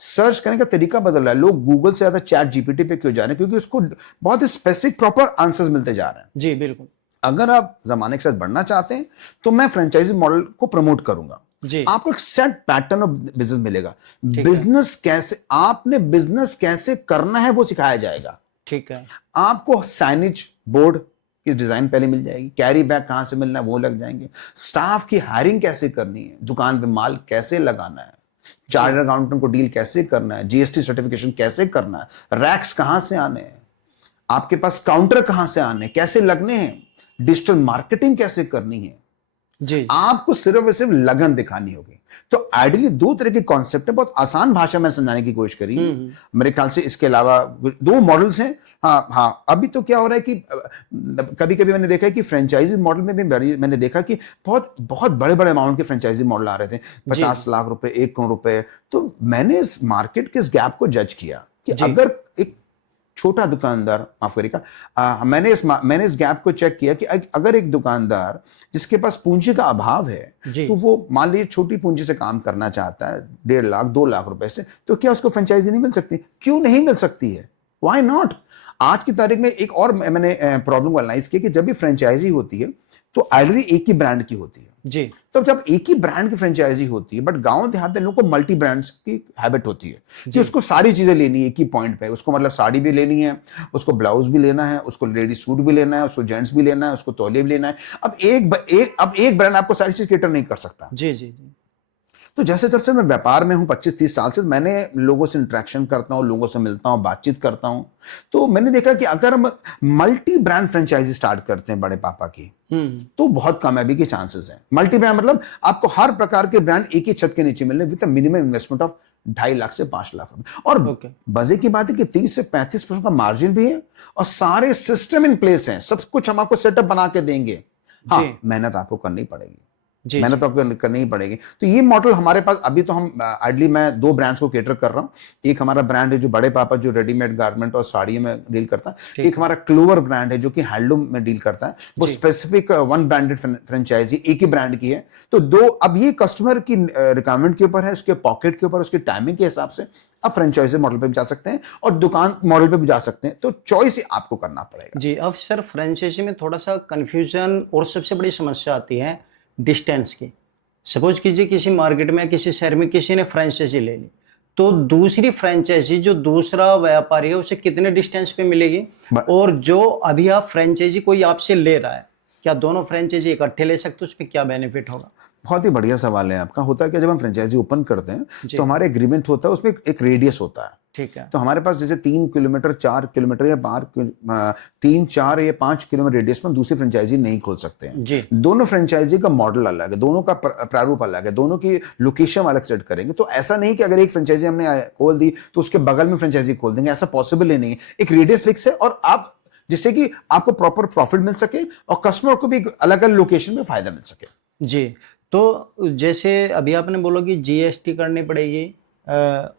सर्च करने का तरीका बदल रहा है। लोग गूगल से ज्यादा चैट जीपीटी पे क्यों जा रहे हैं? क्योंकि उसको बहुत ही स्पेसिफिक प्रॉपर आंसर्स मिलते जा रहे हैं। जी, बिल्कुल, अगर आप जमाने के साथ बढ़ना चाहते हैं तो मैं फ्रेंचाइजी मॉडल को प्रमोट करूंगा। जी, आपको एक सेट पैटर्न ऑफ बिजनेस मिलेगा। ठीक है, बिजनेस कैसे, आपने बिजनेस कैसे करना है वो सिखाया जाएगा। ठीक है, आपको साइनेज बोर्ड की डिजाइन पहले मिल जाएगी, कैरी बैग कहां से मिलना है वो लग जाएंगे, स्टाफ की हायरिंग कैसे करनी है, दुकान पे माल कैसे लगाना है, चार्टर्ड अकाउंटेंट को डील कैसे करना है, जीएसटी सर्टिफिकेशन कैसे करना है, रैक्स कहां से आने हैं, आपके पास काउंटर कहां से आने, कैसे लगने हैं, डिजिटल मार्केटिंग कैसे करनी है, जी आपको सिर्फ और सिर्फ लगन दिखानी होगी। तो आइडियली दो तरह के कॉन्सेप्ट है, बहुत आसान भाषा में समझाने की कोशिश करी है। मेरे ख्याल से इसके अलावा दो मॉडल्स हैं। हाँ हाँ, अभी तो क्या हो रहा है कि कभी कभी मैंने देखा है कि फ्रेंचाइजी मॉडल में भी मैंने देखा कि बहुत बहुत बड़े बड़े अमाउंट के फ्रेंचाइजी मॉडल आ रहे थे, 50 लाख रुपए, 1 करोड़ रुपए। तो मैंने इस मार्केट के इस गैप को जज किया कि अगर एक छोटा दुकानदार, माफ करिएगा, मैंने इस गैप को चेक किया कि अगर एक दुकानदार जिसके पास पूंजी का अभाव है, तो वो मान लीजिए छोटी पूंजी से काम करना चाहता है, 1.5 लाख 2 लाख रुपए से, तो क्या उसको फ्रेंचाइजी नहीं मिल सकती? क्यों नहीं मिल सकती है? Why not? आज की तारीख में एक और मैंने प्रॉब्लम को एनालाइज किया कि जब भी फ्रेंचाइजी होती है तो आइडियली एक ही ब्रांड की होती है जी। तो जब एक ही ब्रांड की फ्रेंचाइजी होती है, बट गांव देहात में लोगों को मल्टी ब्रांड्स की हैबिट होती है कि उसको सारी चीजें लेनी है एक ही पॉइंट पे। उसको मतलब साड़ी भी लेनी है, उसको ब्लाउज भी लेना है, उसको लेडीज सूट भी लेना है, उसको जेंट्स भी लेना है, उसको तौलिया भी लेना है। अब एक ब्रांड आपको सारी चीज केटर नहीं कर सकता। जी जी जी। तो जैसे जब से मैं व्यापार में हूं 25-30 साल से, मैंने लोगों से इंटरेक्शन करता हूं, लोगों से मिलता हूं, बातचीत करता हूं, तो मैंने देखा कि अगर हम मल्टी ब्रांड फ्रेंचाइजी स्टार्ट करते हैं बड़े पापा की, तो बहुत कामयाबी के चांसेस हैं। मल्टी ब्रांड मतलब आपको हर प्रकार के ब्रांड एक ही छत के नीचे मिलने with minimum investment of 2.5 lakh से 5 लाख रुपए। और मजे की बात है कि 30 से 35% का मार्जिन भी है और सारे सिस्टम इन प्लेस हैं, सब कुछ हम आपको सेटअप बना के देंगे। हाँ, मेहनत आपको करनी पड़ेगी, मेहनत तो करनी ही पड़ेगी। तो ये मॉडल हमारे पास अभी तो हम आइडली मैं 2 ब्रांड्स को केटर कर रहा हूं। एक हमारा ब्रांड है जो बड़े पापा जो रेडीमेड गारमेंट और साड़ियों में डील करता है, एक हमारा क्लोवर ब्रांड है जो कि हैंडलूम में डील करता है। वो स्पेसिफिक 1 ब्रांडेड फ्रेंचाइजी एक ही ब्रांड की है। तो अब ये कस्टमर की रिक्वायरमेंट के ऊपर है, उसके पॉकेट के ऊपर, उसके टाइमिंग के हिसाब से आप फ्रेंचाइजी मॉडल पे भी जा सकते हैं और दुकान मॉडल पे भी जा सकते हैं। तो चॉइस आपको करना पड़ेगा जी। अब सर फ्रेंचाइजी में थोड़ा सा कंफ्यूजन और सबसे बड़ी समस्या आती है डिस्टेंस की। सपोज कीजिए किसी मार्केट में किसी शहर में किसी ने फ्रेंचाइजी ले ली, तो दूसरी फ्रेंचाइजी जो दूसरा व्यापारी है उसे कितने डिस्टेंस पे मिलेगी? और जो अभी आप फ्रेंचाइजी कोई आपसे ले रहा है, क्या दोनों फ्रेंचाइजी इकट्ठे ले सकते हो? उसमें क्या बेनिफिट होगा? बहुत ही बढ़िया सवाल है आपका। होता है कि जब हम फ्रेंचाइजी ओपन करते हैं तो हमारे एग्रीमेंट होता है, उसमें एक रेडियस होता है। ठीक है। तो हमारे पास जैसे 3 किलोमीटर 4 किलोमीटर या 3 4 या 5 किलोमीटर रेडियस में दूसरी फ्रेंचाइजी नहीं खोल सकते हैं जी। दोनों फ्रेंचाइजी का मॉडल अलग है, दोनों का प्रारूप अलग है, दोनों की लोकेशन अलग सेट करेंगे। तो ऐसा नहीं कि अगर एक फ्रेंचाइजी हमने खोल दी तो उसके बगल में फ्रेंचाइजी खोल देंगे, ऐसा पॉसिबल ही नहीं है। एक रेडियस फिक्स है और आप जिससे कि आपको प्रॉपर प्रॉफिट मिल सके और कस्टमर को भी अलग अलग लोकेशन में फायदा मिल सके जी। तो जैसे अभी आपने बोला कि जीएसटी करनी पड़ेगी,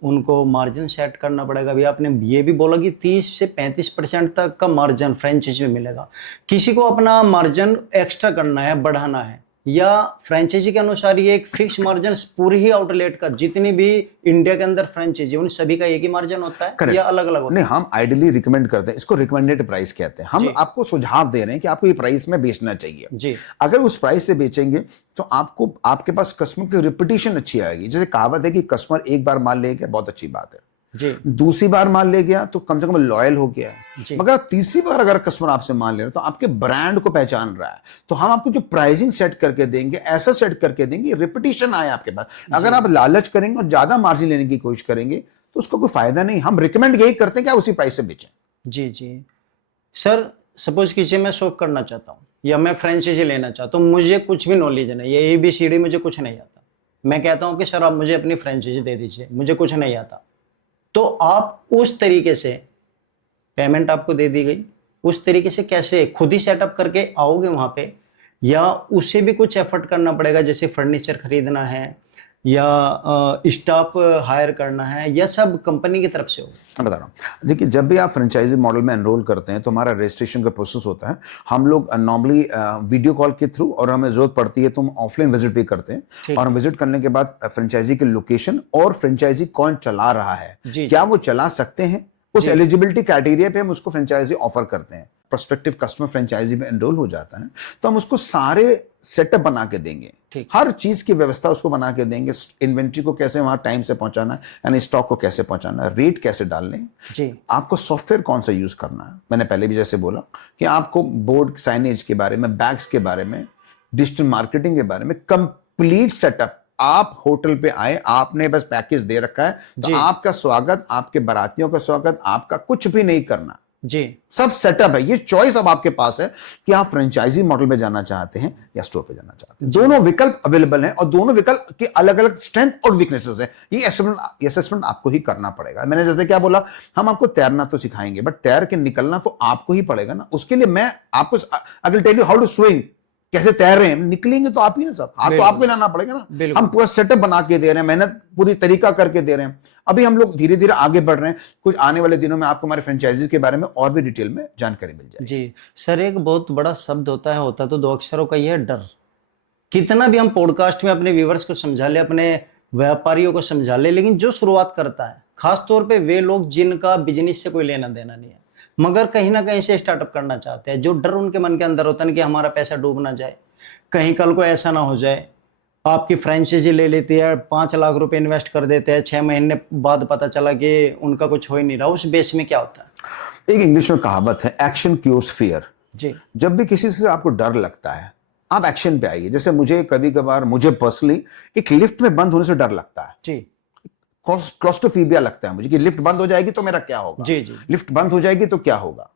उनको मार्जिन सेट करना पड़ेगा। अभी आपने ये भी बोला कि 30 से 35% तक का मार्जिन फ्रेंचाइजी में मिलेगा। किसी को अपना मार्जिन एक्स्ट्रा करना है, बढ़ाना है, या फ्रेंचाइजी के अनुसार ये एक फिक्स मार्जिन पूरी ही आउटलेट का, जितनी भी इंडिया के अंदर फ्रेंचाइजी उन सभी का एक ही मार्जिन होता है या अलग अलग होता है? नहीं, हम आइडियली रिकमेंड करते हैं, इसको रिकमेंडेड प्राइस कहते हैं। हम आपको सुझाव दे रहे हैं कि आपको ये प्राइस में बेचना चाहिए जी। अगर उस प्राइस से बेचेंगे तो आपको आपके पास कस्टमर की रिपीटेशन अच्छी आएगी। जैसे कहावत है कि कस्टमर एक बार माल ले गया, बहुत अच्छी बात है जी। दूसरी बार माल ले गया तो कम से कम लॉयल हो गया है। मगर तीसरी बार अगर कस्टमर आपसे माल ले रहा है तो आपके ब्रांड को पहचान रहा है, तो हम आपको जो प्राइसिंग सेट करके देंगे, ऐसा सेट करके देंगे रिपीटेशन आए आपके पास। अगर आप लालच करेंगे और ज्यादा मार्जिन लेने की कोशिश करेंगे तो उसका कोई फायदा नहीं। हम रिकमेंड यही करते हैं कि आप उसी प्राइस से बेचें जी जी। सर सपोज कीजिए मैं शॉप करना चाहता हूँ या मैं फ्रेंचाइजी लेना चाहता हूँ, मुझे कुछ भी नॉलेज नहीं, ये ABCD मुझे कुछ नहीं आता। मैं कहता हूँ कि सर आप मुझे अपनी फ्रेंचाइजी दे दीजिए, मुझे कुछ नहीं आता। तो आप उस तरीके से पेमेंट आपको दे दी गई, उस तरीके से कैसे खुद ही सेटअप करके आओगे वहां पे, या उससे भी कुछ एफर्ट करना पड़ेगा, जैसे फर्नीचर खरीदना है या स्टाफ हायर करना है, या सब कंपनी की तरफ से होगा? मैं बता रहा हूँ, देखिए जब भी आप फ्रेंचाइजी मॉडल में एनरोल करते हैं तो हमारा रजिस्ट्रेशन का प्रोसेस होता है। हम लोग नॉर्मली वीडियो कॉल के थ्रू, और हमें जरूरत पड़ती है तो हम ऑफलाइन विजिट भी करते हैं। और हम विजिट करने के बाद फ्रेंचाइजी की लोकेशन और फ्रेंचाइजी कौन चला रहा है, क्या वो चला सकते हैं, उस एलिजिबिलिटी क्राइटेरिया पे हम उसको फ्रेंचाइजी ऑफर करते हैं। प्रोस्पेक्टिव कस्टमर फ्रेंचाइजी में एनरोल हो जाता है तो हम उसको सारे सेटअप बना के देंगे, हर चीज की व्यवस्था उसको बना के देंगे। इन्वेंट्री को कैसे वहां टाइम से पहुंचाना है, यानी स्टॉक को कैसे पहुंचाना है, रेट कैसे डालने हैं, आपको सॉफ्टवेयर कौन सा यूज करना है। मैंने पहले भी जैसे बोला कि आपको बोर्ड साइनेज के बारे में, बैग्स के बारे में, डिजिटल मार्केटिंग के बारे में कंप्लीट सेटअप। आप होटल पे आए, आपने बस पैकेज दे रखा है, तो आपका स्वागत, आपके बारातियों का स्वागत, आपका कुछ भी नहीं करना। जी सब सेटअप है, ये चॉइस अब आपके पास है कि आप फ्रेंचाइजी मॉडल में जाना चाहते हैं या स्टोर पे जाना चाहते हैं। दोनों विकल्प अवेलेबल हैं और दोनों विकल्प के अलग अलग स्ट्रेंथ और वीकनेसेस हैं। ये असेसमेंट आपको ही करना पड़ेगा। मैंने जैसे क्या बोला, हम आपको तैरना तो सिखाएंगे, बट तैर के निकलना तो आपको ही पड़ेगा ना। उसके लिए मैं आपको अगर tell you how to swim, कैसे तैर रहे हैं, निकलेंगे तो आप ही ना, सब हाथ तो आपको लाना पड़ेगा ना। हम पूरा सेटअप बना के दे रहे हैं, मेहनत पूरी तरीका करके दे रहे हैं। अभी हम लोग धीरे धीरे आगे बढ़ रहे हैं। कुछ आने वाले दिनों में आपको हमारे फ्रेंचाइजीज के बारे में और भी डिटेल में जानकारी मिल जाएगी। जी सर, एक बहुत बड़ा शब्द होता तो दो अक्षरों का ही है, डर। कितना भी हम पॉडकास्ट में अपने व्यूवर्स को समझा ले, अपने व्यापारियों को समझा ले, लेकिन जो शुरुआत करता है, खास तौर पे वे लोग जिनका बिजनेस से कोई लेना देना नहीं है, मगर कहीं ना कहीं से स्टार्टअप करना चाहते हैं, जो डर उनके मन के अंदर होता है कि हमारा पैसा डूब ना जाए, कहीं कल को ऐसा ना हो जाए। आपकी फ्रेंचाइजी ले लेती है, 5 लाख रुपए इन्वेस्ट कर देते हैं, 6 महीने बाद पता चला कि उनका कुछ हो ही नहीं रहा। उस बेस में क्या होता है? एक इंग्लिश में कहावत है, एक्शन क्यूर्स फियर। जी, जब भी किसी से आपको डर लगता है, आप एक्शन पे आइए। जैसे मुझे कभी कभार, मुझे पर्सनली एक लिफ्ट में बंद होने से डर लगता है। जी, क्लॉस्ट्रोफोबिया लगता है मुझे कि लिफ्ट बंद हो जाएगी तो मेरा क्या होगा। जी, जी, लिफ्ट बंद हो जाएगी तो क्या होगा।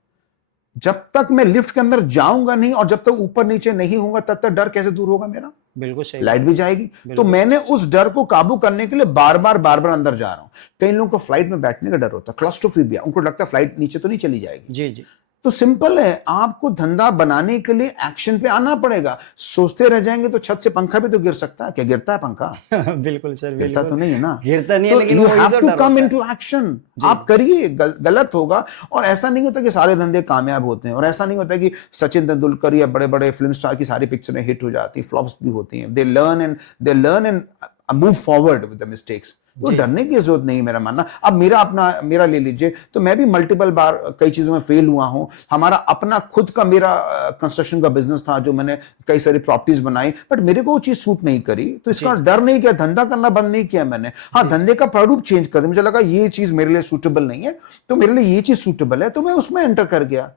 जब तक मैं लिफ्ट के अंदर जाऊंगा नहीं और जब तक ऊपर नीचे नहीं होगा, तब तक डर कैसे दूर होगा मेरा। बिल्कुल सही। लाइट भी जाएगी। तो मैंने उस डर को काबू करने के लिए बार बार अंदर जा रहा हूं। कई लोगों को फ्लाइट में बैठने का डर होता है, क्लॉस्ट्रोफोबिया, उनको लगता है फ्लाइट नीचे तो नहीं चली जाएगी। जी, जी, तो सिंपल है, आपको धंधा बनाने के लिए एक्शन पे आना पड़ेगा। सोचते रह जाएंगे तो छत से पंखा भी तो गिर सकता है। क्या गिरता है पंखा? बिल्कुल सर, गिरता तो नहीं है ना। गिरता नहीं है, तो लेकिन यू वही हैव तो टू डर कम होता है। Into action. आप करिए, गलत होगा। और ऐसा नहीं होता कि सारे धंधे कामयाब होते हैं, और ऐसा नहीं होता कि सचिन तेंदुलकर या बड़े बड़े फिल्म स्टार की सारी पिक्चरें हिट हो जाती, फ्लॉप्स भी होती हैं। They learn and move forward with the mistakes. तो डरने की जरूरत नहीं, मेरा मानना। अब मेरा ले लीजिए, तो मैं भी मल्टीपल बार कई चीजों में फेल हुआ हूं। हमारा अपना खुद का मेरा कंस्ट्रक्शन का बिजनेस था, जो मैंने कई सारी प्रॉपर्टीज बनाई, बट मेरे को वो चीज सूट नहीं करी। तो इसका डर नहीं किया, धंधा करना बंद नहीं किया मैंने। हाँ, धंधे का प्रारूप चेंज कर दिया। मुझे लगा ये चीज मेरे लिए सूटेबल नहीं है, तो मेरे लिए ये चीज सूटेबल है, तो मैं उसमें एंटर कर गया।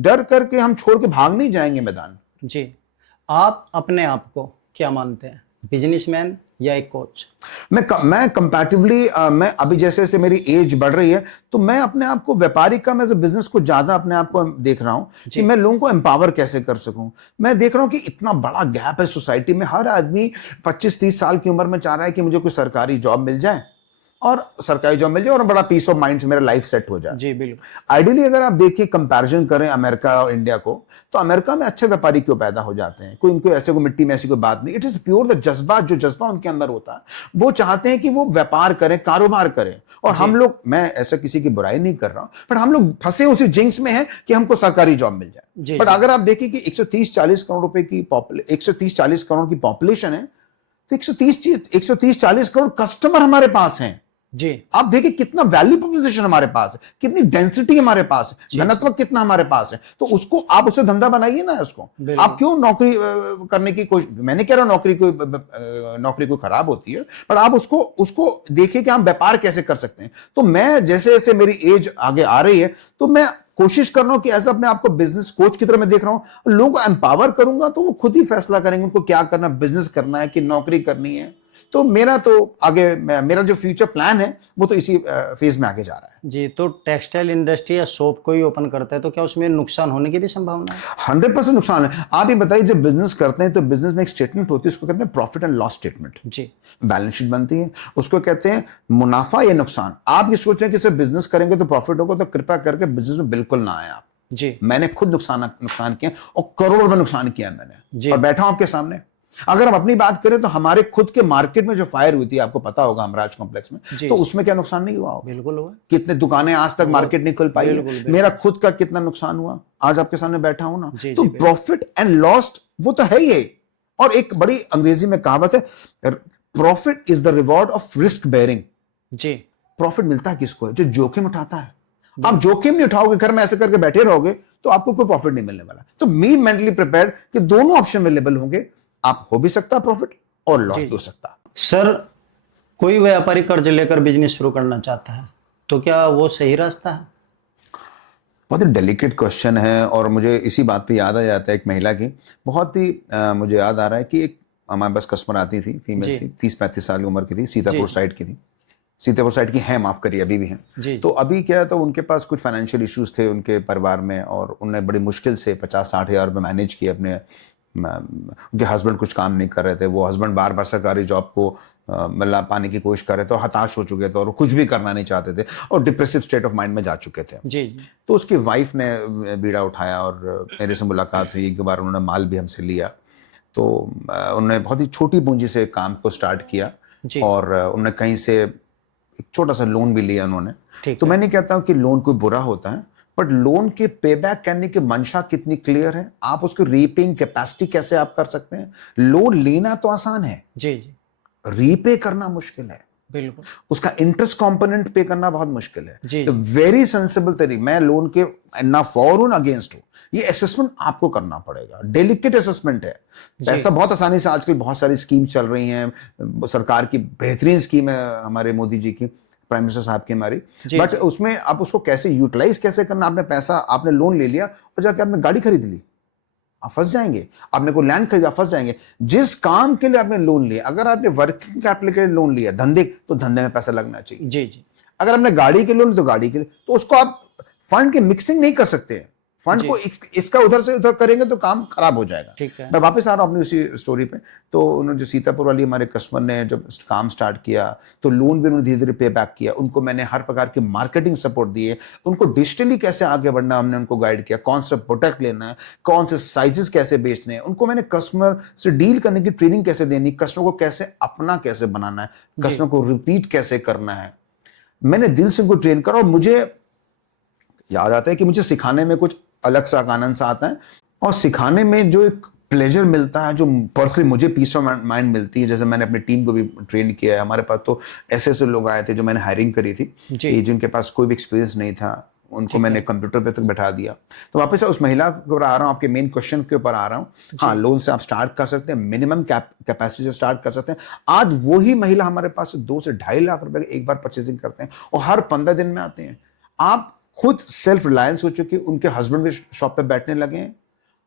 डर करके हम छोड़ के भाग नहीं जाएंगे मैदान। जी, आप अपने आप को क्या मानते हैं, बिजनेसमैन या एक कोच? मैं कंपैरेटिवली, मैं अभी जैसे जैसे मेरी एज बढ़ रही है, तो मैं अपने आप को व्यापारी का, मैं बिजनेस को ज्यादा अपने आप को देख रहा हूं कि मैं लोगों को एम्पावर कैसे कर सकूं। मैं देख रहा हूं कि इतना बड़ा गैप है सोसाइटी में। हर आदमी 25-30 साल की उम्र में चाह रहा है कि मुझे कोई सरकारी जॉब मिल जाए, और बड़ा पीस ऑफ माइंड से मेरा लाइफ सेट हो जाए। जी बिल्कुल। आइडियली अगर आप देखिए, कंपैरिजन करें अमेरिका और इंडिया को, तो अमेरिका में अच्छे व्यापारी क्यों पैदा हो जाते हैं? कोई इनको ऐसे को मिट्टी में ऐसी कोई बात नहीं। इट इज प्योर द जज्बा, जो जज्बा उनके अंदर होता है, वो चाहते हैं कि वो व्यापार करें, कारोबार करें। और हम लोग, मैं ऐसा किसी की बुराई नहीं कर रहा हूं, बट हम लोग फंसे उसी जिंक्स में हैं कि हमको सरकारी जॉब मिल जाए। बट अगर आप देखिए कि 130-40 करोड़ रुपए की 130-40 करोड़ की पॉपुलेशन है, तो 130-40 करोड़ कस्टमर हमारे पास हैं। जी, आप देखिए कितना वैल्यू प्रोपोजिशन हमारे पास है, कितनी डेंसिटी हमारे पास है, घनत्व कितना हमारे पास है। तो उसको आप उसे धंधा बनाइए ना उसको। आप क्यों नौकरी करने की कोशिश, मैंने कह रहा हूं नौकरी कोई खराब होती है, पर आप उसको देखिए कि हम व्यापार कैसे कर सकते हैं। तो मैं जैसे जैसे मेरी एज आगे आ रही है, तो मैं कोशिश कर रहा हूं कि ऐसा अपने आप को बिजनेस कोच की तरह मैं देख रहा हूं। लोगों को एम्पावर करूंगा तो वो खुद ही फैसला करेंगे उनको क्या करना, बिजनेस करना है कि नौकरी करनी है। तो मेरा जो फ्यूचर प्लान है, वो तो इसी फेज में आगे जा रहा है। जी, तो टेक्सटाइल इंडस्ट्री या शॉप कोई ओपन करता है, तो क्या उसमें नुकसान होने की भी संभावना है? 100% नुकसान है। आप ही बताइए, जब बिजनेस करते हैं तो बिजनेस में एक स्टेटमेंट होती है, उसको कहते हैं प्रॉफिट एंड लॉस स्टेटमेंट। जी, बैलेंस शीट बनती है, उसको कहते हैं मुनाफा या नुकसान। आप ये सोचें कि सिर्फ बिजनेस करेंगे तो प्रॉफिट होगा, तो कृपया करके बिजनेस में बिल्कुल ना आए आप। जी, मैंने खुद नुकसान किया, और करोड़ों रुपए नुकसान किया मैंने, और बैठा हूं आपके सामने। अगर हम अपनी बात करें तो हमारे खुद के मार्केट में जो फायर हुई थी, आपको पता होगा, हमराज कॉम्प्लेक्स में, तो उसमें क्या नुकसान नहीं हुआ होगा? बिल्कुल हुआ। कितने दुकानें आज तक मार्केट नहीं खुल पाई है। मेरा खुद का कितना नुकसान हुआ, आज आपके सामने बैठा हूं ना। तो प्रॉफिट एंड लॉस वो तो है ही। और एक बड़ी अंग्रेजी में कहावत है, profit is the reward of risk bearing. जी, प्रॉफिट मिलता है किसको है? जो जोखिम उठाता है। आप जोखिम नहीं उठाओगे, घर में ऐसे करके बैठे रहोगे, तो आपको कोई प्रॉफिट नहीं मिलने वाला। तो मी मेंटली प्रिपेयर्ड कि दोनों ऑप्शन अवेलेबल होंगे। आप हो भी सकता प्रॉफिट और लॉस भी हो सकता। सर, कोई व्यापारी कर्ज लेकर बिजनेस शुरू करना चाहता है, तो क्या वो सही रास्ता है? बहुत ही डेलिकेट क्वेश्चन है, और मुझे इसी बात पे याद आ जाता है एक महिला की। बहुत ही मुझे याद आ रहा है कि एक हमारे पास कस्टमर आती थी, फीमेल थी, 30-35 साल की उम्र की थी, सीतापुर साइड की थी। सीतापुर साइड की हैं, माफ करिए, अभी भी हैं। जी तो अभी क्या है, तो उनके पास कुछ फाइनेंशियल इश्यूज थे उनके परिवार में, और उन्होंने बड़ी मुश्किल से 50-60 हज़ार रुपये मैनेज किए अपने। उनके हस्बैंड कुछ काम नहीं कर रहे थे, वो हस्बैंड बार बार सरकारी जॉब को मतलब पाने की कोशिश कर रहे थे, और हताश हो चुके थे और कुछ भी करना नहीं चाहते थे और डिप्रेसिव स्टेट ऑफ माइंड में जा चुके थे। जी तो उसकी वाइफ ने बीड़ा उठाया और मेरे से मुलाकात हुई, एक बार उन्होंने माल भी हमसे लिया। तो उन्होंने बहुत ही छोटी पूंजी से काम को स्टार्ट किया, जी और उन्होंने कहीं से एक छोटा सा लोन भी लिया उन्होंने। ठीक तो है। मैं नहीं कहता हूं कि लोन कोई बुरा होता है, बट लोन के पे बैक करने की मंशा कितनी क्लियर है, आप उसकी रीपेइंग कैपेसिटी कैसे आप कर सकते हैं। लोन लेना तो आसान है, जी जी रीपे करना मुश्किल है, बिल्कुल। उसका इंटरेस्ट कंपोनेंट पे करना बहुत मुश्किल है। जी तो वेरी सेंसिबल तरीके, मैं लोन के ना फॉर हूं ना अगेंस्ट हूं, ये असेसमेंट आपको करना पड़ेगा, डेलिकेट असेसमेंट है। पैसा बहुत आसानी से, आजकल बहुत सारी स्कीम चल रही हैं, सरकार की बेहतरीन स्कीम है हमारे मोदी जी की, प्राइम मिनिस्टर साहब की हमारी, बट उसमें आप उसको कैसे यूटिलाइज कैसे करना। आपने पैसा, आपने लोन ले लिया और जाके आपने गाड़ी खरीद ली, आप फंस जाएंगे। आपने कोई लैंड खरीदा, फंस जाएंगे। जिस काम के लिए आपने लोन लिया, अगर आपने वर्किंग कैपिटल के लिए लोन लिया, धंधे, तो धंधे में पैसा लगना चाहिए। जी जी अगर आपने गाड़ी के लोन, तो गाड़ी के लिए, तो उसको आप फंड की मिक्सिंग नहीं कर सकते। फंड को इसका उधर से उधर करेंगे तो काम खराब हो जाएगा। ठीक है। मैं वापस आ रहा हूँ अपनी उसी स्टोरी पे। तो उन्होंने जो सीतापुर वाली हमारे कस्टमर ने जब काम स्टार्ट किया, तो लोन भी उन्होंने धीरे धीरे पे बैक किया। उनको मैंने हर प्रकार की मार्केटिंग सपोर्ट दिए, उनको डिजिटली कैसे आगे बढ़ना हमने उनको गाइड किया, कौन सा प्रोडक्ट लेना है, कौन से साइजेस कैसे बेचने हैं, उनको मैंने कस्टमर से डील करने की ट्रेनिंग कैसे देनी, कस्टमर को कैसे अपना कैसे बनाना है, कस्टमर को रिपीट कैसे करना है, मैंने दिल से उनको ट्रेन करा। और मुझे याद आता है कि मुझे सिखाने में कुछ अलग सा आनंद सा आता है, और सिखाने में जो एक प्लेजर मिलता है, जो पर्सनली मुझे पीस ऑफ माइंड मिलती है। जैसे मैंने अपनी टीम को भी ट्रेन किया है, हमारे पास तो ऐसे ऐसे लोग आए थे जो मैंने हायरिंग करी थी कि जिनके पास कोई भी एक्सपीरियंस नहीं था, उनको मैंने कंप्यूटर पे तक बैठा दिया। तो वापस उस महिला के ऊपर आ रहा हूँ, आपके मेन क्वेश्चन के ऊपर आ रहा हूँ। हाँ, लोन से आप स्टार्ट कर सकते हैं, मिनिमम कैपेसिटी से स्टार्ट कर सकते हैं। आज वही महिला हमारे पास 2 से 2.5 लाख रुपए एक बार परचेसिंग करते हैं, और हर 15 दिन में आते हैं। आप खुद सेल्फ रिलायंस हो चुके, उनके हस्बैंड भी शॉप पे बैठने लगे हैं,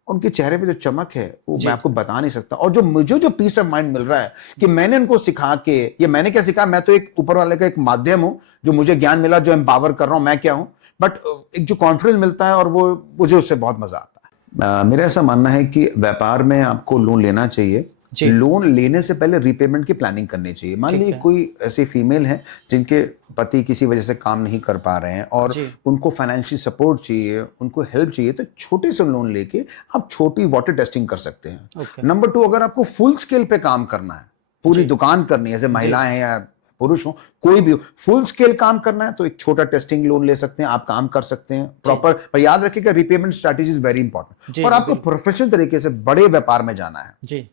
उनके चेहरे पे जो चमक है वो मैं आपको बता नहीं सकता। और जो मुझे जो पीस ऑफ माइंड मिल रहा है कि मैंने उनको सिखा के, ये मैंने क्या सिखा, मैं तो एक ऊपर वाले का एक माध्यम हूं, जो मुझे ज्ञान मिला, जो एम्पावर कर रहा हूं, मैं क्या हूं, बट एक जो कॉन्फिडेंस मिलता है, और वो मुझे उससे बहुत मजा आता है। मेरा ऐसा मानना है कि व्यापार में आपको लोन लेना चाहिए। लोन लेने से पहले रीपेमेंट की प्लानिंग करनी चाहिए। मान लीजिए कोई ऐसी फीमेल है जिनके पति किसी वजह से काम नहीं कर पा रहे हैं, और उनको फाइनेंशियल सपोर्ट चाहिए, उनको हेल्प चाहिए, तो छोटे से लोन लेके आप छोटी वाटर टेस्टिंग कर सकते हैं। नंबर 2, अगर आपको फुल स्केल पे काम करना है, पूरी दुकान करनी है, जैसे महिलाएं हैं या पुरुष हो, कोई भी फुल स्केल काम करना है, तो एक छोटा टेस्टिंग लोन ले सकते हैं, आप काम कर सकते हैं प्रॉपर। पर याद रखिएगा, repayment strategy is very important. और आपको प्रोफेशनल तरीके से बड़े व्यापार में जाना है।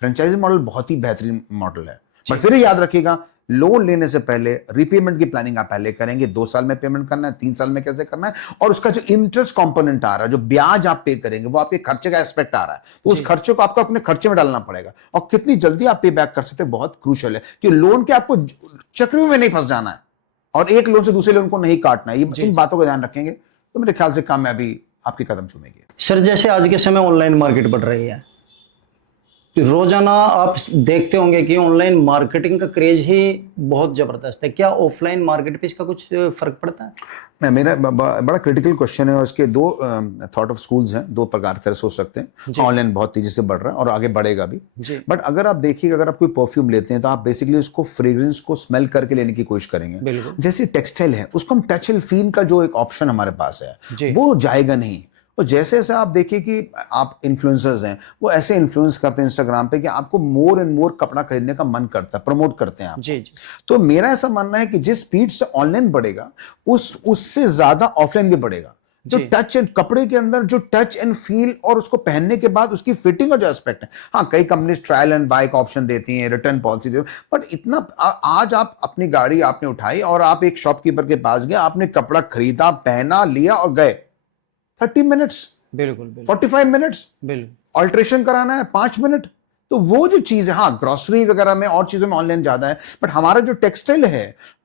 फ्रेंचाइजी मॉडल बहुत ही बेहतरीन मॉडल है, बट फिर याद रखिएगा, लोन लेने से पहले रीपेमेंट की प्लानिंग आप पहले करेंगे। 2 साल में पेमेंट करना है, 3 साल में कैसे करना है, और उसका जो इंटरेस्ट कंपोनेंट आ रहा है, जो ब्याज आप पे करेंगे, वो आपके खर्चे का एस्पेक्ट आ रहा है, तो उस खर्चे को आपको अपने खर्चे में डालना पड़ेगा। और कितनी जल्दी आप पे बैक कर सकते हैं, बहुत क्रूशियल है कि लोन के आपको चक्र में नहीं फंस जाना है, और एक लोन से दूसरे लोन को नहीं काटना है। इन बातों का ध्यान रखेंगे तो मेरे ख्याल से कामयाबी आपके कदम चूमेगी। सर, जैसे आज के समय ऑनलाइन मार्केट बढ़ रही है, रोजाना आप देखते होंगे कि ऑनलाइन मार्केटिंग का क्रेज ही बहुत जबरदस्त है। क्या ऑफलाइन मार्केट पे इसका कुछ फर्क पड़ता है? मेरा बड़ा क्रिटिकल क्वेश्चन है, और इसके 2 थॉट ऑफ स्कूल्स हैं, 2 प्रकार तरह सोच सकते हैं। ऑनलाइन बहुत तेजी से बढ़ रहा है और आगे बढ़ेगा भी, बट अगर आप देखिए, अगर आप कोई परफ्यूम लेते हैं तो आप बेसिकली उसको फ्रेग्रेंस को स्मेल करके लेने की कोशिश करेंगे। जैसे टेक्सटाइल है, उसको हम टच एंड फील का जो एक ऑप्शन हमारे पास है, वो जाएगा नहीं। और जैसे जैसे आप देखिए कि आप इन्फ्लुएंसर्स हैं, वो ऐसे इन्फ्लुएंस करते हैं इंस्टाग्राम पे कि आपको मोर एंड मोर कपड़ा खरीदने का मन करता है, प्रमोट करते हैं आप। तो मेरा ऐसा मानना है कि जिस स्पीड से ऑनलाइन बढ़ेगा, उससे ज्यादा ऑफलाइन भी बढ़ेगा। जो टच एंड कपड़े के अंदर जो टच एंड फील, और उसको पहनने के बाद उसकी फिटिंग का जो एस्पेक्ट है, हाँ, कई कंपनी ट्रायल एंड बाय का ऑप्शन देती हैं, रिटर्न पॉलिसी देती है, बट इतना आज आप अपनी गाड़ी आपने उठाई और आप एक शॉपकीपर के पास गए, आपने कपड़ा खरीदा, पहना, लिया और गए, 30 मिनट्स, बिल्कुल 45 मिनट्स, बिल्कुल ऑल्ट्रेशन कराना है 5 मिनट। तो वो जो चीज है, हाँ, ग्रोसरी वगैरह में और चीजों में ऑनलाइन ज्यादा है, बट हमारा जो टेक्सटाइल है,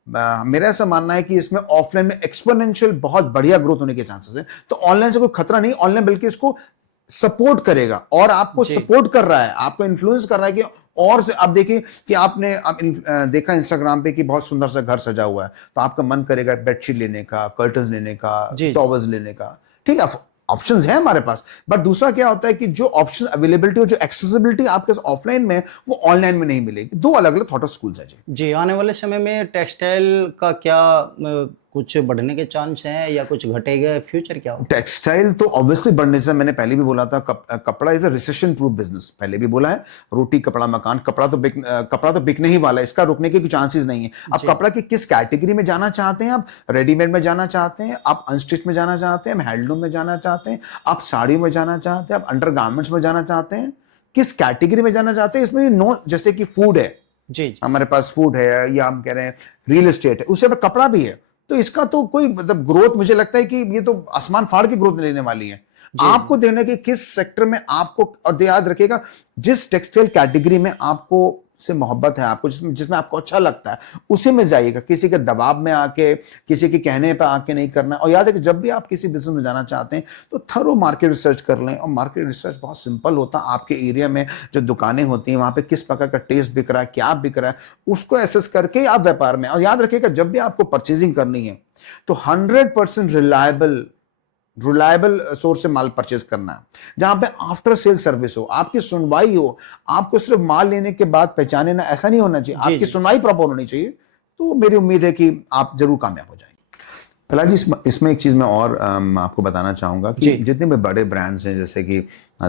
मेरा ऐसा मानना है कि इसमें ऑफलाइन में एक्सपोनेंशियल बहुत बढ़िया ग्रोथ होने के चांसेस है। तो ऑनलाइन से कोई खतरा नहीं, ऑनलाइन बल्कि इसको सपोर्ट करेगा, और आपको सपोर्ट कर रहा है, आपको इन्फ्लुएंस कर रहा है कि और से आप देखिए कि आपने देखा इंस्टाग्राम पे कि बहुत सुंदर सा घर सजा हुआ है, तो आपका मन करेगा बेडशीट लेने का, कर्टन्स लेने का, जी टॉवल्स लेने का। ठीक है, ऑप्शंस है हमारे पास। बट दूसरा क्या होता है कि जो ऑप्शन अवेलेबिलिटी और जो एक्सेसिबिलिटी आपके ऑफलाइन में वो ऑनलाइन में नहीं मिलेगी। दो अलग अलग थॉट ऑफ स्कूल्स है जी। जी, आने वाले समय में टेक्सटाइल का क्या कुछ बढ़ने के चांस हैं या कुछ घटेगा, फ्यूचर क्या होगा? टेक्सटाइल तो ऑब्वियसली बढ़ने से, मैंने पहले भी बोला था, कपड़ा is a recession proof business, पहले भी बोला है। रोटी कपड़ा मकान, कपड़ा तो बिकने ही वाला है, इसका रुकने के चांसेस नहीं है। अब कपड़ा की किस कैटेगरी में जाना चाहते हैं आप? रेडीमेड में जाना चाहते हैं आप, अनस्टिच में जाना चाहते हैं, हैंडलूम में जाना चाहते हैं आप, साड़ी में जाना चाहते हैं आप, अंडरगारमेंट्स में जाना चाहते हैं, किस कैटेगरी में जाना चाहते हैं इसमें नो। जैसे कि फूड है जी, हमारे पास, फूड है, या हम कह रहे हैं रियल एस्टेट है, उससे कपड़ा भी है, तो इसका तो कोई मतलब ग्रोथ, मुझे लगता है कि ये तो आसमान फाड़ के ग्रोथ लेने वाली है। आपको देने के किस सेक्टर में आपको, और याद रखिएगा जिस टेक्सटाइल कैटेगरी में आपको से मोहब्बत है, आपको जिसमें आपको अच्छा लगता है, उसी में जाइएगा। किसी के दबाव में आके, किसी के कहने पे आके नहीं करना। और याद है कि जब भी आप किसी बिजनेस में जाना चाहते हैं तो थरो मार्केट रिसर्च कर लें। और मार्केट रिसर्च बहुत सिंपल होता है। आपके एरिया में जो दुकानें होती हैं वहां पे किस प्रकार का टेस्ट बिक रहा है, क्या बिक रहा है, उसको एसेस करके आप व्यापार में। और याद रखिएगा जब भी आपको परचेजिंग करनी है तो 100% रिलायबल सोर्स से माल परचेज करना है, जहां पे आफ्टर सेल सर्विस हो, आपकी सुनवाई हो। आपको सिर्फ माल लेने के बाद पहचाने ना, ऐसा नहीं होना चाहिए, आपकी सुनवाई प्रॉपर होनी चाहिए। तो मेरी उम्मीद है कि आप जरूर कामयाब हो जाएंगे। प्रहलाद जी, इसमें एक चीज मैं और आपको बताना चाहूंगा कि जितने भी बड़े ब्रांड्स हैं, जैसे कि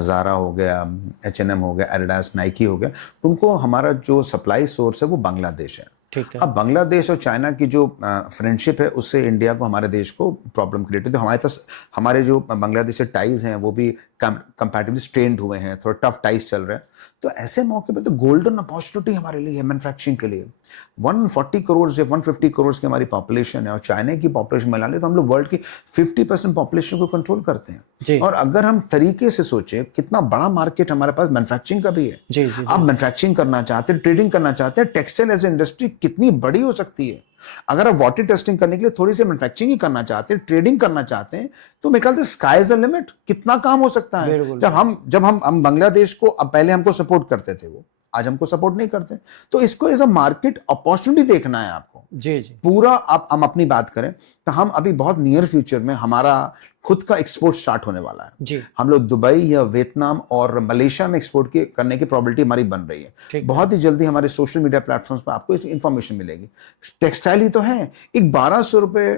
ज़ारा हो गया, H&M हो गया, एडिडास, नाइकी हो गया, उनको हमारा जो सप्लाई सोर्स है वो बांग्लादेश है। ठीक है। अब बांग्लादेश और चाइना की जो फ्रेंडशिप है, उससे इंडिया को, हमारे देश को प्रॉब्लम क्रिएट होती है। हमारे तरफ हमारे जो बांग्लादेश से टाइज हैं वो भी कंपैरेटिवली स्ट्रेंड हुए हैं, थोड़ा टफ टाइज चल रहे हैं। तो ऐसे मौके पे तो गोल्डन अपॉर्चुनिटी हमारे लिए है मैन्युफैक्चरिंग के लिए। 140 करोड़ से 150 करोड़ की हमारी पॉपुलेशन है, और चाइना की पॉपुलेशन मिला ले तो हम लोग वर्ल्ड की 50% पॉपुलेशन को कंट्रोल करते हैं। और अगर हम तरीके से सोचे, कितना बड़ा मार्केट हमारे पास मैन्युफैक्चरिंग का भी है। आप मैन्युफैक्चरिंग करना चाहते हैं, ट्रेडिंग करना चाहते हैं, टेक्सटाइल एज इंडस्ट्री कितनी बड़ी हो सकती है। अगर आप वाटर टेस्टिंग करने के लिए थोड़ी सी मैन्युफैक्चरिंग ही करना चाहते हैं, ट्रेडिंग करना चाहते हैं, तो मेरे ख्याल से स्काई इज द लिमिट। कितना काम हो सकता है। जब हम बांग्लादेश को, अब पहले हमको सपोर्ट करते थे वो, आज हमको सपोर्ट नहीं करते। तो इसको एज अ मार्केट अपॉर्चुनिटी देखना है आपको। जी जी। पूरा हम अपनी बात करें तो हम अभी बहुत नियर फ्यूचर में हमारा खुद का एक्सपोर्ट स्टार्ट होने वाला है जी। हम लोग दुबई या वियतनाम और मलेशिया में एक्सपोर्ट करने की प्रोबेबिलिटी हमारी बन रही है। बहुत ही जल्दी हमारे सोशल मीडिया प्लेटफॉर्म्स पर आपको इंफॉर्मेशन मिलेगी। टेक्सटाइल ही तो है, एक 1200 रुपए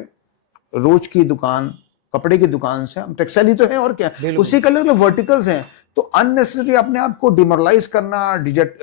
रोज की दुकान, कपड़े की दुकान से हम टेक्सटाइल ही तो है, और क्या। उसी का अलग वर्टिकल्स हैं। तो अननेसेसरी अपने आप को डिमोरलाइज करना,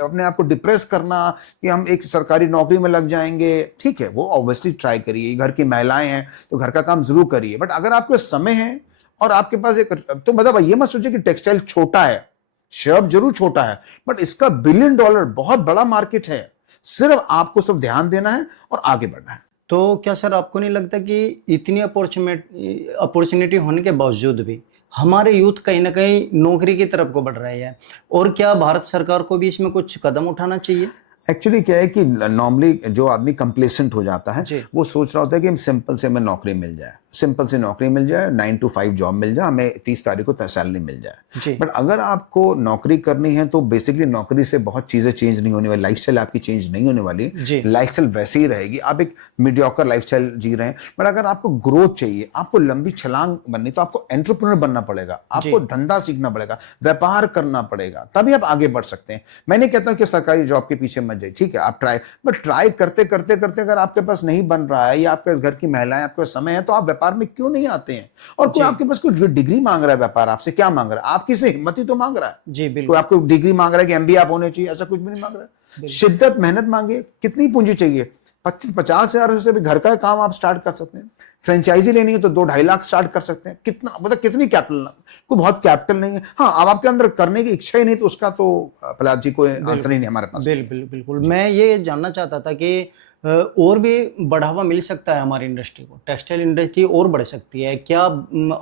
अपने आप को डिप्रेस करना कि हम एक सरकारी नौकरी में लग जाएंगे, ठीक है, वो ऑब्वियसली ट्राई करिए। घर की महिलाएं हैं तो घर का काम जरूर करिए, बट अगर आपके समय है और आपके पास एक, तो मतलब ये मत सोचिए कि टेक्सटाइल छोटा है। शर्ट जरूर छोटा है, बट इसका $1 बिलियन बहुत बड़ा मार्केट है। सिर्फ आपको सिर्फ ध्यान देना है और आगे बढ़ना है। तो क्या सर आपको नहीं लगता कि इतनी अपॉर्चुनिटी होने के बावजूद भी हमारे यूथ कहीं ना कहीं नौकरी की तरफ को बढ़ रही है, और क्या भारत सरकार को भी इसमें कुछ कदम उठाना चाहिए? एक्चुअली क्या है कि नॉर्मली जो आदमी कंप्लेसेंट हो जाता है, वो सोच रहा होता है कि सिंपल से हमें नौकरी मिल जाए, सिंपल से नौकरी मिल जाए, 9 to 5 जॉब मिल जाए, हमें 30 तारीख को सैलरी मिल जाए। बट अगर आपको नौकरी करनी है तो बेसिकली नौकरी से बहुत चीजें चेंज नहीं होने वाली, लाइफस्टाइल आपकी चेंज नहीं होने वाली, लाइफस्टाइल वैसे ही रहेगी। आप एक मीडियोकर लाइफस्टाइल जी रहे हैं। बट अगर आपको ग्रोथ चाहिए, आपको लंबी छलांग बननी, तो आपको एंटरप्रेन्योर बनना पड़ेगा, आपको धंधा सीखना पड़ेगा, व्यापार करना पड़ेगा, तभी आप आगे बढ़ सकते हैं। मैं नहीं कहता हूं कि सरकारी जॉब के पीछे मत जाइए, ठीक है, आप ट्राई, बट ट्राई करते करते करते अगर आपके पास नहीं बन रहा है, या आपके घर की महिलाएं, आपके पास समय है, तो आप व्यापार में क्यों नहीं आते हैं? और कोई आपके पास कोई डिग्री मांग रहा है, व्यापार आपसे क्या मांग रहा है? आपकी से हिम्मत ही तो मांग रहा है। जी बिल्कुल। कोई आपको डिग्री मांग रहा है कि एमबीए आप होने चाहिए, ऐसा कुछ भी नहीं मांग रहा है। शिद्दत, मेहनत मांगे। कितनी पूंजी चाहिए? 25-50 हजार से भी घर का काम आप स्टार्ट कर सकते हैं। फ्रेंचाइजी लेनी है तो 2-2.5 लाख स्टार्ट कर सकते हैं। कितना, मतलब कितनी कैपिटल? कोई बहुत कैपिटल नहीं है। हाँ, अब आपके अंदर करने की इच्छा ही नहीं, तो उसका तो प्रहलाद जी कोई आंसर ही नहीं हमारे पास। बिल्कुल। मैं ये जानना चाहता था कि और भी बढ़ावा मिल सकता है हमारी इंडस्ट्री को, टेक्सटाइल इंडस्ट्री और बढ़ सकती है क्या?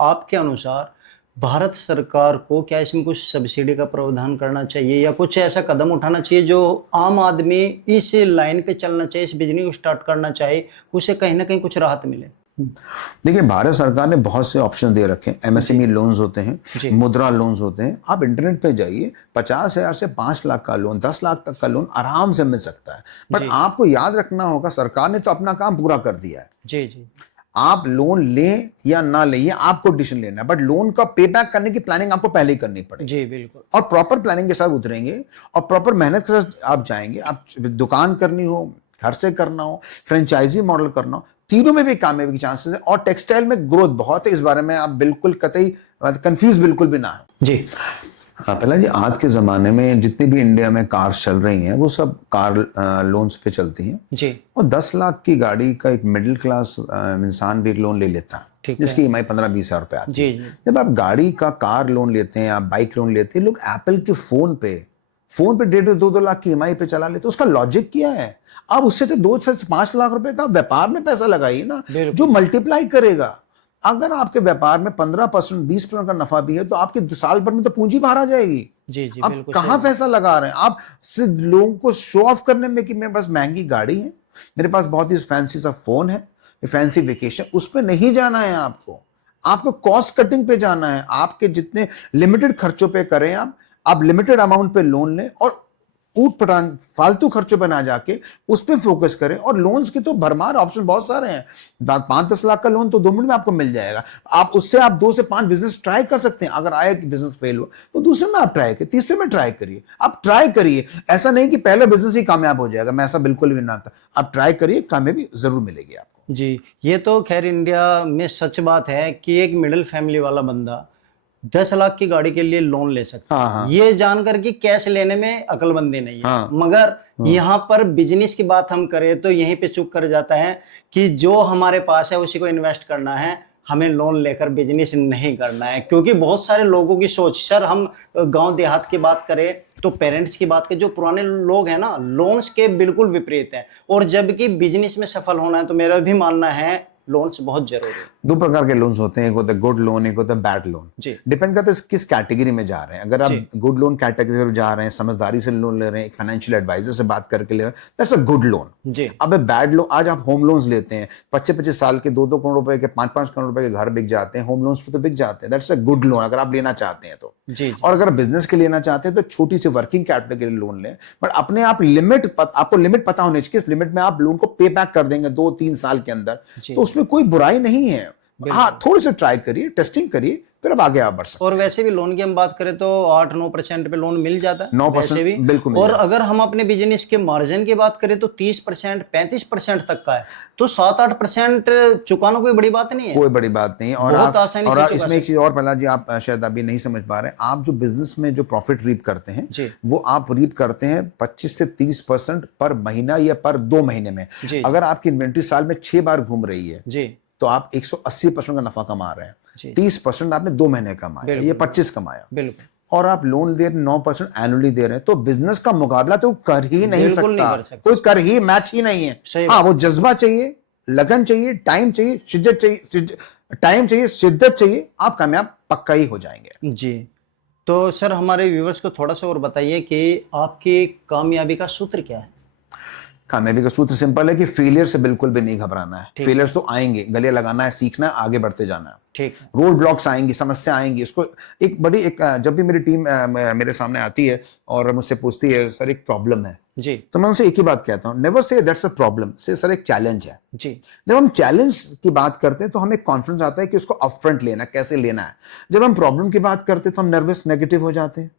आपके अनुसार भारत सरकार को क्या इसमें कुछ सब्सिडी का प्रावधान करना चाहिए, या कुछ ऐसा कदम उठाना चाहिए जो आम आदमी इस लाइन पे चलना चाहिए, इस बिजनेस को स्टार्ट करना चाहिए, उसे कहीं ना कहीं कुछ राहत मिले? देखिए, भारत सरकार ने बहुत से ऑप्शन दे रखे हैं। एमएसएमई लोन्स होते हैं, मुद्रा लोन्स होते हैं। आप इंटरनेट पे जाइए, 50,000 से 5 लाख का लोन, 10 लाख तक का लोन आराम से मिल सकता है। बट आपको याद रखना होगा, सरकार ने तो अपना काम पूरा कर दिया है। जी जी। आप लोन लें या ना लें, ये आपको डिसीजन लेना है, बट लोन का पे बैक करने की प्लानिंग आपको पहले ही करनी पड़ेगी। जी बिल्कुल। और प्रॉपर प्लानिंग के साथ उतरेंगे और प्रॉपर मेहनत के साथ आप जाएंगे। आप दुकान करनी हो, घर से करना हो, फ्रेंचाइजी मॉडल करना हो, तीनों में भी कामयाबी के चांसेस है। और टेक्सटाइल में ग्रोथ बहुत है, इस बारे में आप बिल्कुल कतई कंफ्यूज बिल्कुल भी ना हो। जी पहला जी, आज के ज़माने में जितनी भी इंडिया में कार्स चल रही हैं वो सब कार लोन्स पे चलती हैं। जी। और 10 लाख की गाड़ी का एक मिडिल क्लास इंसान भी एक लोन ले लेता है, जिसकी ईएमआई 15-20 हज़ार रुपये आती है। जब आप गाड़ी का कार लोन लेते हैं, आप बाइक लोन लेते हैं, लोग एप्पल के फ़ोन पे 1.5-2 लाख की ईएमआई पे चला लेते। उसका लॉजिक क्या है? आप उससे तो 2 से 5 लाख रुपए का व्यापार में पैसा लगाइए ना, जो मल्टीप्लाई करेगा। अगर आपके व्यापार में 15%, 20% का नफा भी है, तो आपके साल भर में तो पूंजी बाहर आ जाएगी। जी जी। आप कहाँ पैसा लगा रहे हैं? आप सिर्फ लोगों को शो ऑफ करने में कि मेरे पास महंगी गाड़ी है, मेरे पास बहुत ही फैंसी सा फोन है, फैंसी वेकेशन, उस पर नहीं जाना है। आपको कॉस्ट कटिंग पे जाना है। आपके जितने लिमिटेड खर्चों पे करें, आप लिमिटेड अमाउंट पे लोन लें और ऊट पटांग फालतू खर्चों पे ना जाके उस पे फोकस करें। और लोन्स की तो भरमार ऑप्शन बहुत सारे हैं। 5-10 लाख का लोन तो 2 मिनट में आपको मिल जाएगा। आप उससे 2 से 5 बिजनेस ट्राई कर सकते हैं। अगर आया कि बिजनेस फेल हुआ तो दूसरे में आप ट्राई करिए, तीसरे में ट्राई करिए। आप ट्राई करिए, ऐसा नहीं कि पहले बिजनेस ही कामयाब हो जाएगा, मैं ऐसा बिल्कुल भी ना था। आप ट्राई करिए, कामयाबी जरूर मिलेगी आपको। जी, ये तो खैर इंडिया में सच बात है कि एक मिडिल फैमिली वाला बंदा 10 लाख की गाड़ी के लिए लोन ले सकता है। ये जानकर कि कैश लेने में अक्लमंदी नहीं है। मगर यहाँ पर बिजनेस की बात हम करें तो यहीं पे चुप कर जाता है कि जो हमारे पास है उसी को इन्वेस्ट करना है, हमें लोन लेकर बिजनेस नहीं करना है। क्योंकि बहुत सारे लोगों की सोच, सर हम गांव देहात की बात करें तो पेरेंट्स की बात करें, जो पुराने लोग हैं ना, लोन्स के बिल्कुल विपरीत है। और जबकि बिजनेस में सफल होना है तो मेरा भी मानना है लोन्स बहुत जरूरी है। 2 प्रकार के लोन्स होते हैं, एक होता है गुड लोन, एक होता है बैड लोन। डिपेंड करता है किस कैटेगरी में जा रहे हैं। अगर आप गुड लोन कैटेगरी में जा रहे हैं, समझदारी से लोन ले रहे हैं, एक फाइनेंशियल एडवाइजर से बात करके ले रहे हैं, दैट्स अ गुड लोन। अब बैड लोन, आज आप होम लोन्स लेते हैं, 25-25 साल के 2-2 करोड़ रुपए के, 5-5 करोड़ रुपए के घर बिक जाते हैं, होम लोन्स पे तो बिक जाते हैं। दैट्स अ गुड लोन अगर आप लेना चाहते हैं तो। और अगर बिजनेस के लेना चाहते हैं तो छोटी सी वर्किंग कैपिटल के लिए लोन लें। बट अपने आप आपको लिमिट पता होनी चाहिए, किस लिमिट में आप लोन को पे बैक कर देंगे 2-3 साल के अंदर, तो उसमें कोई बुराई नहीं है। हाँ, थोड़ी सी ट्राई करिए, टेस्टिंग करिए, फिर अब आगे आप बढ़ सकते हैं। और वैसे भी लोन की हम बात करें तो 8-9% पे लोन मिल जाता है, 9% भी बिल्कुल। और अगर हम अपने बिजनेस के मार्जिन की बात करें तो 30%, 35% तक का है, तो 7-8% चुकाना कोई बड़ी बात नहीं है। कोई बड़ी बात नहीं है। और इसमें एक चीज और, पहला जी, आप शायद अभी नहीं समझ पा रहे हैं, आप जो बिजनेस में जो प्रॉफिट रीप करते हैं वो आप रीप करते हैं 25 से 30% पर महीना या पर 2 महीने में। अगर आपकी इन्वेंट्री साल में 6 बार घूम रही है तो आप 180% का नफा कमा रहे हैं। 30% आपने 2 महीने कमाया, ये 25 कमाया। बिल्कुल। और आप लोन दे 9% एनुअली दे रहे हैं, तो बिजनेस का मुकाबला तो कर ही नहीं सकता। कोई कर ही मैच ही नहीं है। हाँ, वो जज्बा चाहिए, लगन चाहिए, टाइम चाहिए, शिद्दत चाहिए, शिद्दत चाहिए, आप कामयाब पक्का ही हो जाएंगे। जी। तो सर हमारे व्यूअर्स को थोड़ा सा और बताइए कि आपकी कामयाबी का सूत्र क्या है? कामयाबी का सूत्र सिंपल है कि फेलियर से बिल्कुल भी नहीं घबराना है। फेलियर्स तो आएंगे, गले लगाना है, सीखना है, आगे बढ़ते जाना है। रोड ब्लॉक्स आएंगी, समस्या आएंगी, उसको जब भी मेरी टीम मेरे सामने आती है और मुझसे पूछती है सर एक प्रॉब्लम है तो मैं उनसे एक ही बात कहता हूँ, never say that's a problem, से सर एक चैलेंज है। जब हम चैलेंज की बात करते हैं तो हमें कॉन्फिडेंस आता है कि उसको अपफ्रंट लेना, कैसे लेना है। जब हम प्रॉब्लम की बात करते हैं तो हम नर्वस, नेगेटिव हो जाते हैं।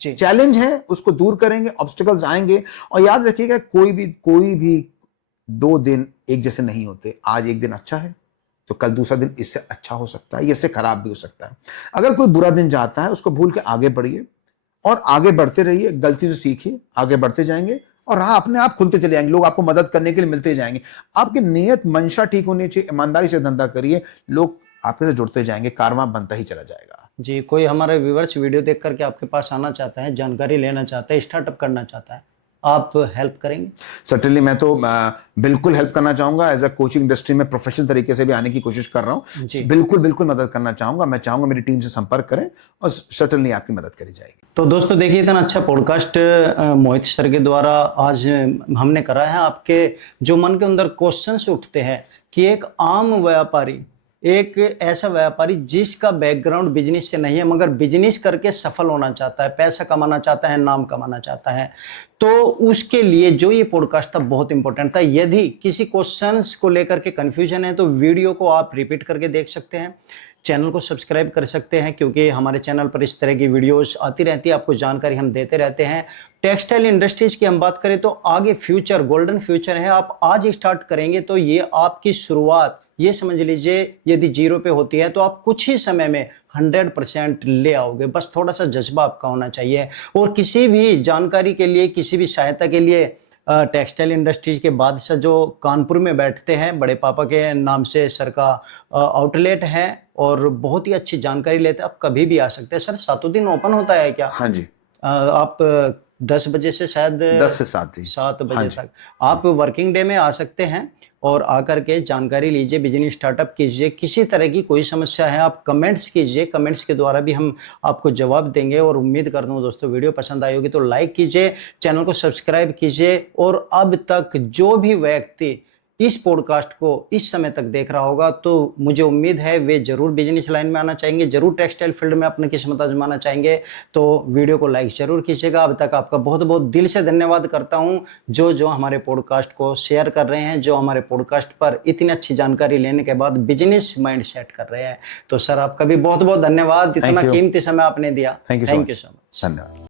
चैलेंज है, उसको दूर करेंगे, ऑब्स्टिकल्स आएंगे। और याद रखिएगा, कोई भी 2 दिन एक जैसे नहीं होते। आज एक दिन अच्छा है तो कल दूसरा दिन इससे अच्छा हो सकता है, इससे खराब भी हो सकता है। अगर कोई बुरा दिन जाता है उसको भूल के आगे बढ़िए और आगे बढ़ते रहिए, गलती से सीखिए, आगे बढ़ते जाएंगे और राह अपने आप खुलते चले जाएंगे। लोग आपको मदद करने के लिए मिलते जाएंगे। आपकी नियत मंशा ठीक होनी चाहिए, ईमानदारी से धंधा करिए, लोग आपके से जुड़ते जाएंगे, कारवां बनता ही चला जाएगा। जी, कोई हमारे व्यूअर्स वीडियो देख करके आपके पास आना चाहता है, जानकारी लेना चाहता है, स्टार्टअप करना चाहता है, आप हेल्प करेंगे? सर्टेनली, मैं तो बिल्कुल हेल्प करना चाहूंगा। एज अ कोचिंग इंडस्ट्री में प्रोफेशनल तरीके से भी आने की कोशिश कर रहा हूँ। बिल्कुल मदद करना चाहूंगा। मैं चाहूंगा मेरी टीम से संपर्क करें और सर्टेनली आपकी मदद करी जाएगी। तो दोस्तों देखिए, इतना अच्छा पॉडकास्ट मोहित सर के द्वारा आज हमने करा है। आपके जो मन के अंदर क्वेश्चंस उठते हैं कि एक आम व्यापारी, एक ऐसा व्यापारी जिसका बैकग्राउंड बिजनेस से नहीं है मगर बिजनेस करके सफल होना चाहता है, पैसा कमाना चाहता है, नाम कमाना चाहता है, तो उसके लिए जो ये पॉडकास्ट था बहुत इंपॉर्टेंट था। यदि किसी क्वेश्चंस को लेकर के कंफ्यूजन है तो वीडियो को आप रिपीट करके देख सकते हैं, चैनल को सब्सक्राइब कर सकते हैं, क्योंकि हमारे चैनल पर इस तरह की वीडियोस आती रहती है, आपको जानकारी हम देते रहते हैं। टेक्सटाइल इंडस्ट्रीज की हम बात करें तो आगे फ्यूचर, गोल्डन फ्यूचर है। आप आज स्टार्ट करेंगे तो ये आपकी शुरुआत, ये समझ लीजिए यदि 0 पे होती है तो आप कुछ ही समय में 100% ले आओगे। बस थोड़ा सा जज्बा आपका होना चाहिए। और किसी भी जानकारी के लिए, किसी भी सहायता के लिए टेक्सटाइल इंडस्ट्रीज के बादशाह जो कानपुर में बैठते हैं, बड़े पापा के नाम से सर का आउटलेट है और बहुत ही अच्छी जानकारी लेते हैं। आप कभी भी आ सकते हैं। सर 7 दिन ओपन होता है क्या? हाँ जी। आप 10 बजे से शायद 10 से 7 ही। 7 हाँ बजे जी। तक आप वर्किंग डे में आ सकते हैं और आकर के जानकारी लीजिए, बिजनेस स्टार्टअप कीजिए। किसी तरह की कोई समस्या है आप कमेंट्स कीजिए, कमेंट्स के द्वारा भी हम आपको जवाब देंगे। और उम्मीद करता हूँ दोस्तों वीडियो पसंद आई होगी तो लाइक कीजिए, चैनल को सब्सक्राइब कीजिए। और अब तक जो भी व्यक्ति इस पॉडकास्ट को इस समय तक देख रहा होगा तो मुझे उम्मीद है वे जरूर बिजनेस लाइन में आना चाहेंगे, जरूर टेक्सटाइल फील्ड में अपनी किस्मत आजमाना चाहेंगे। तो वीडियो को लाइक जरूर कीजिएगा। अब तक आपका बहुत बहुत दिल से धन्यवाद करता हूं जो जो हमारे पॉडकास्ट को शेयर कर रहे हैं, जो हमारे पॉडकास्ट पर इतनी अच्छी जानकारी लेने के बाद बिजनेस माइंड सेट कर रहे हैं। तो सर आपका भी बहुत बहुत धन्यवाद, इतना कीमती समय आपने दिया। Thank you so much. धन्यवाद।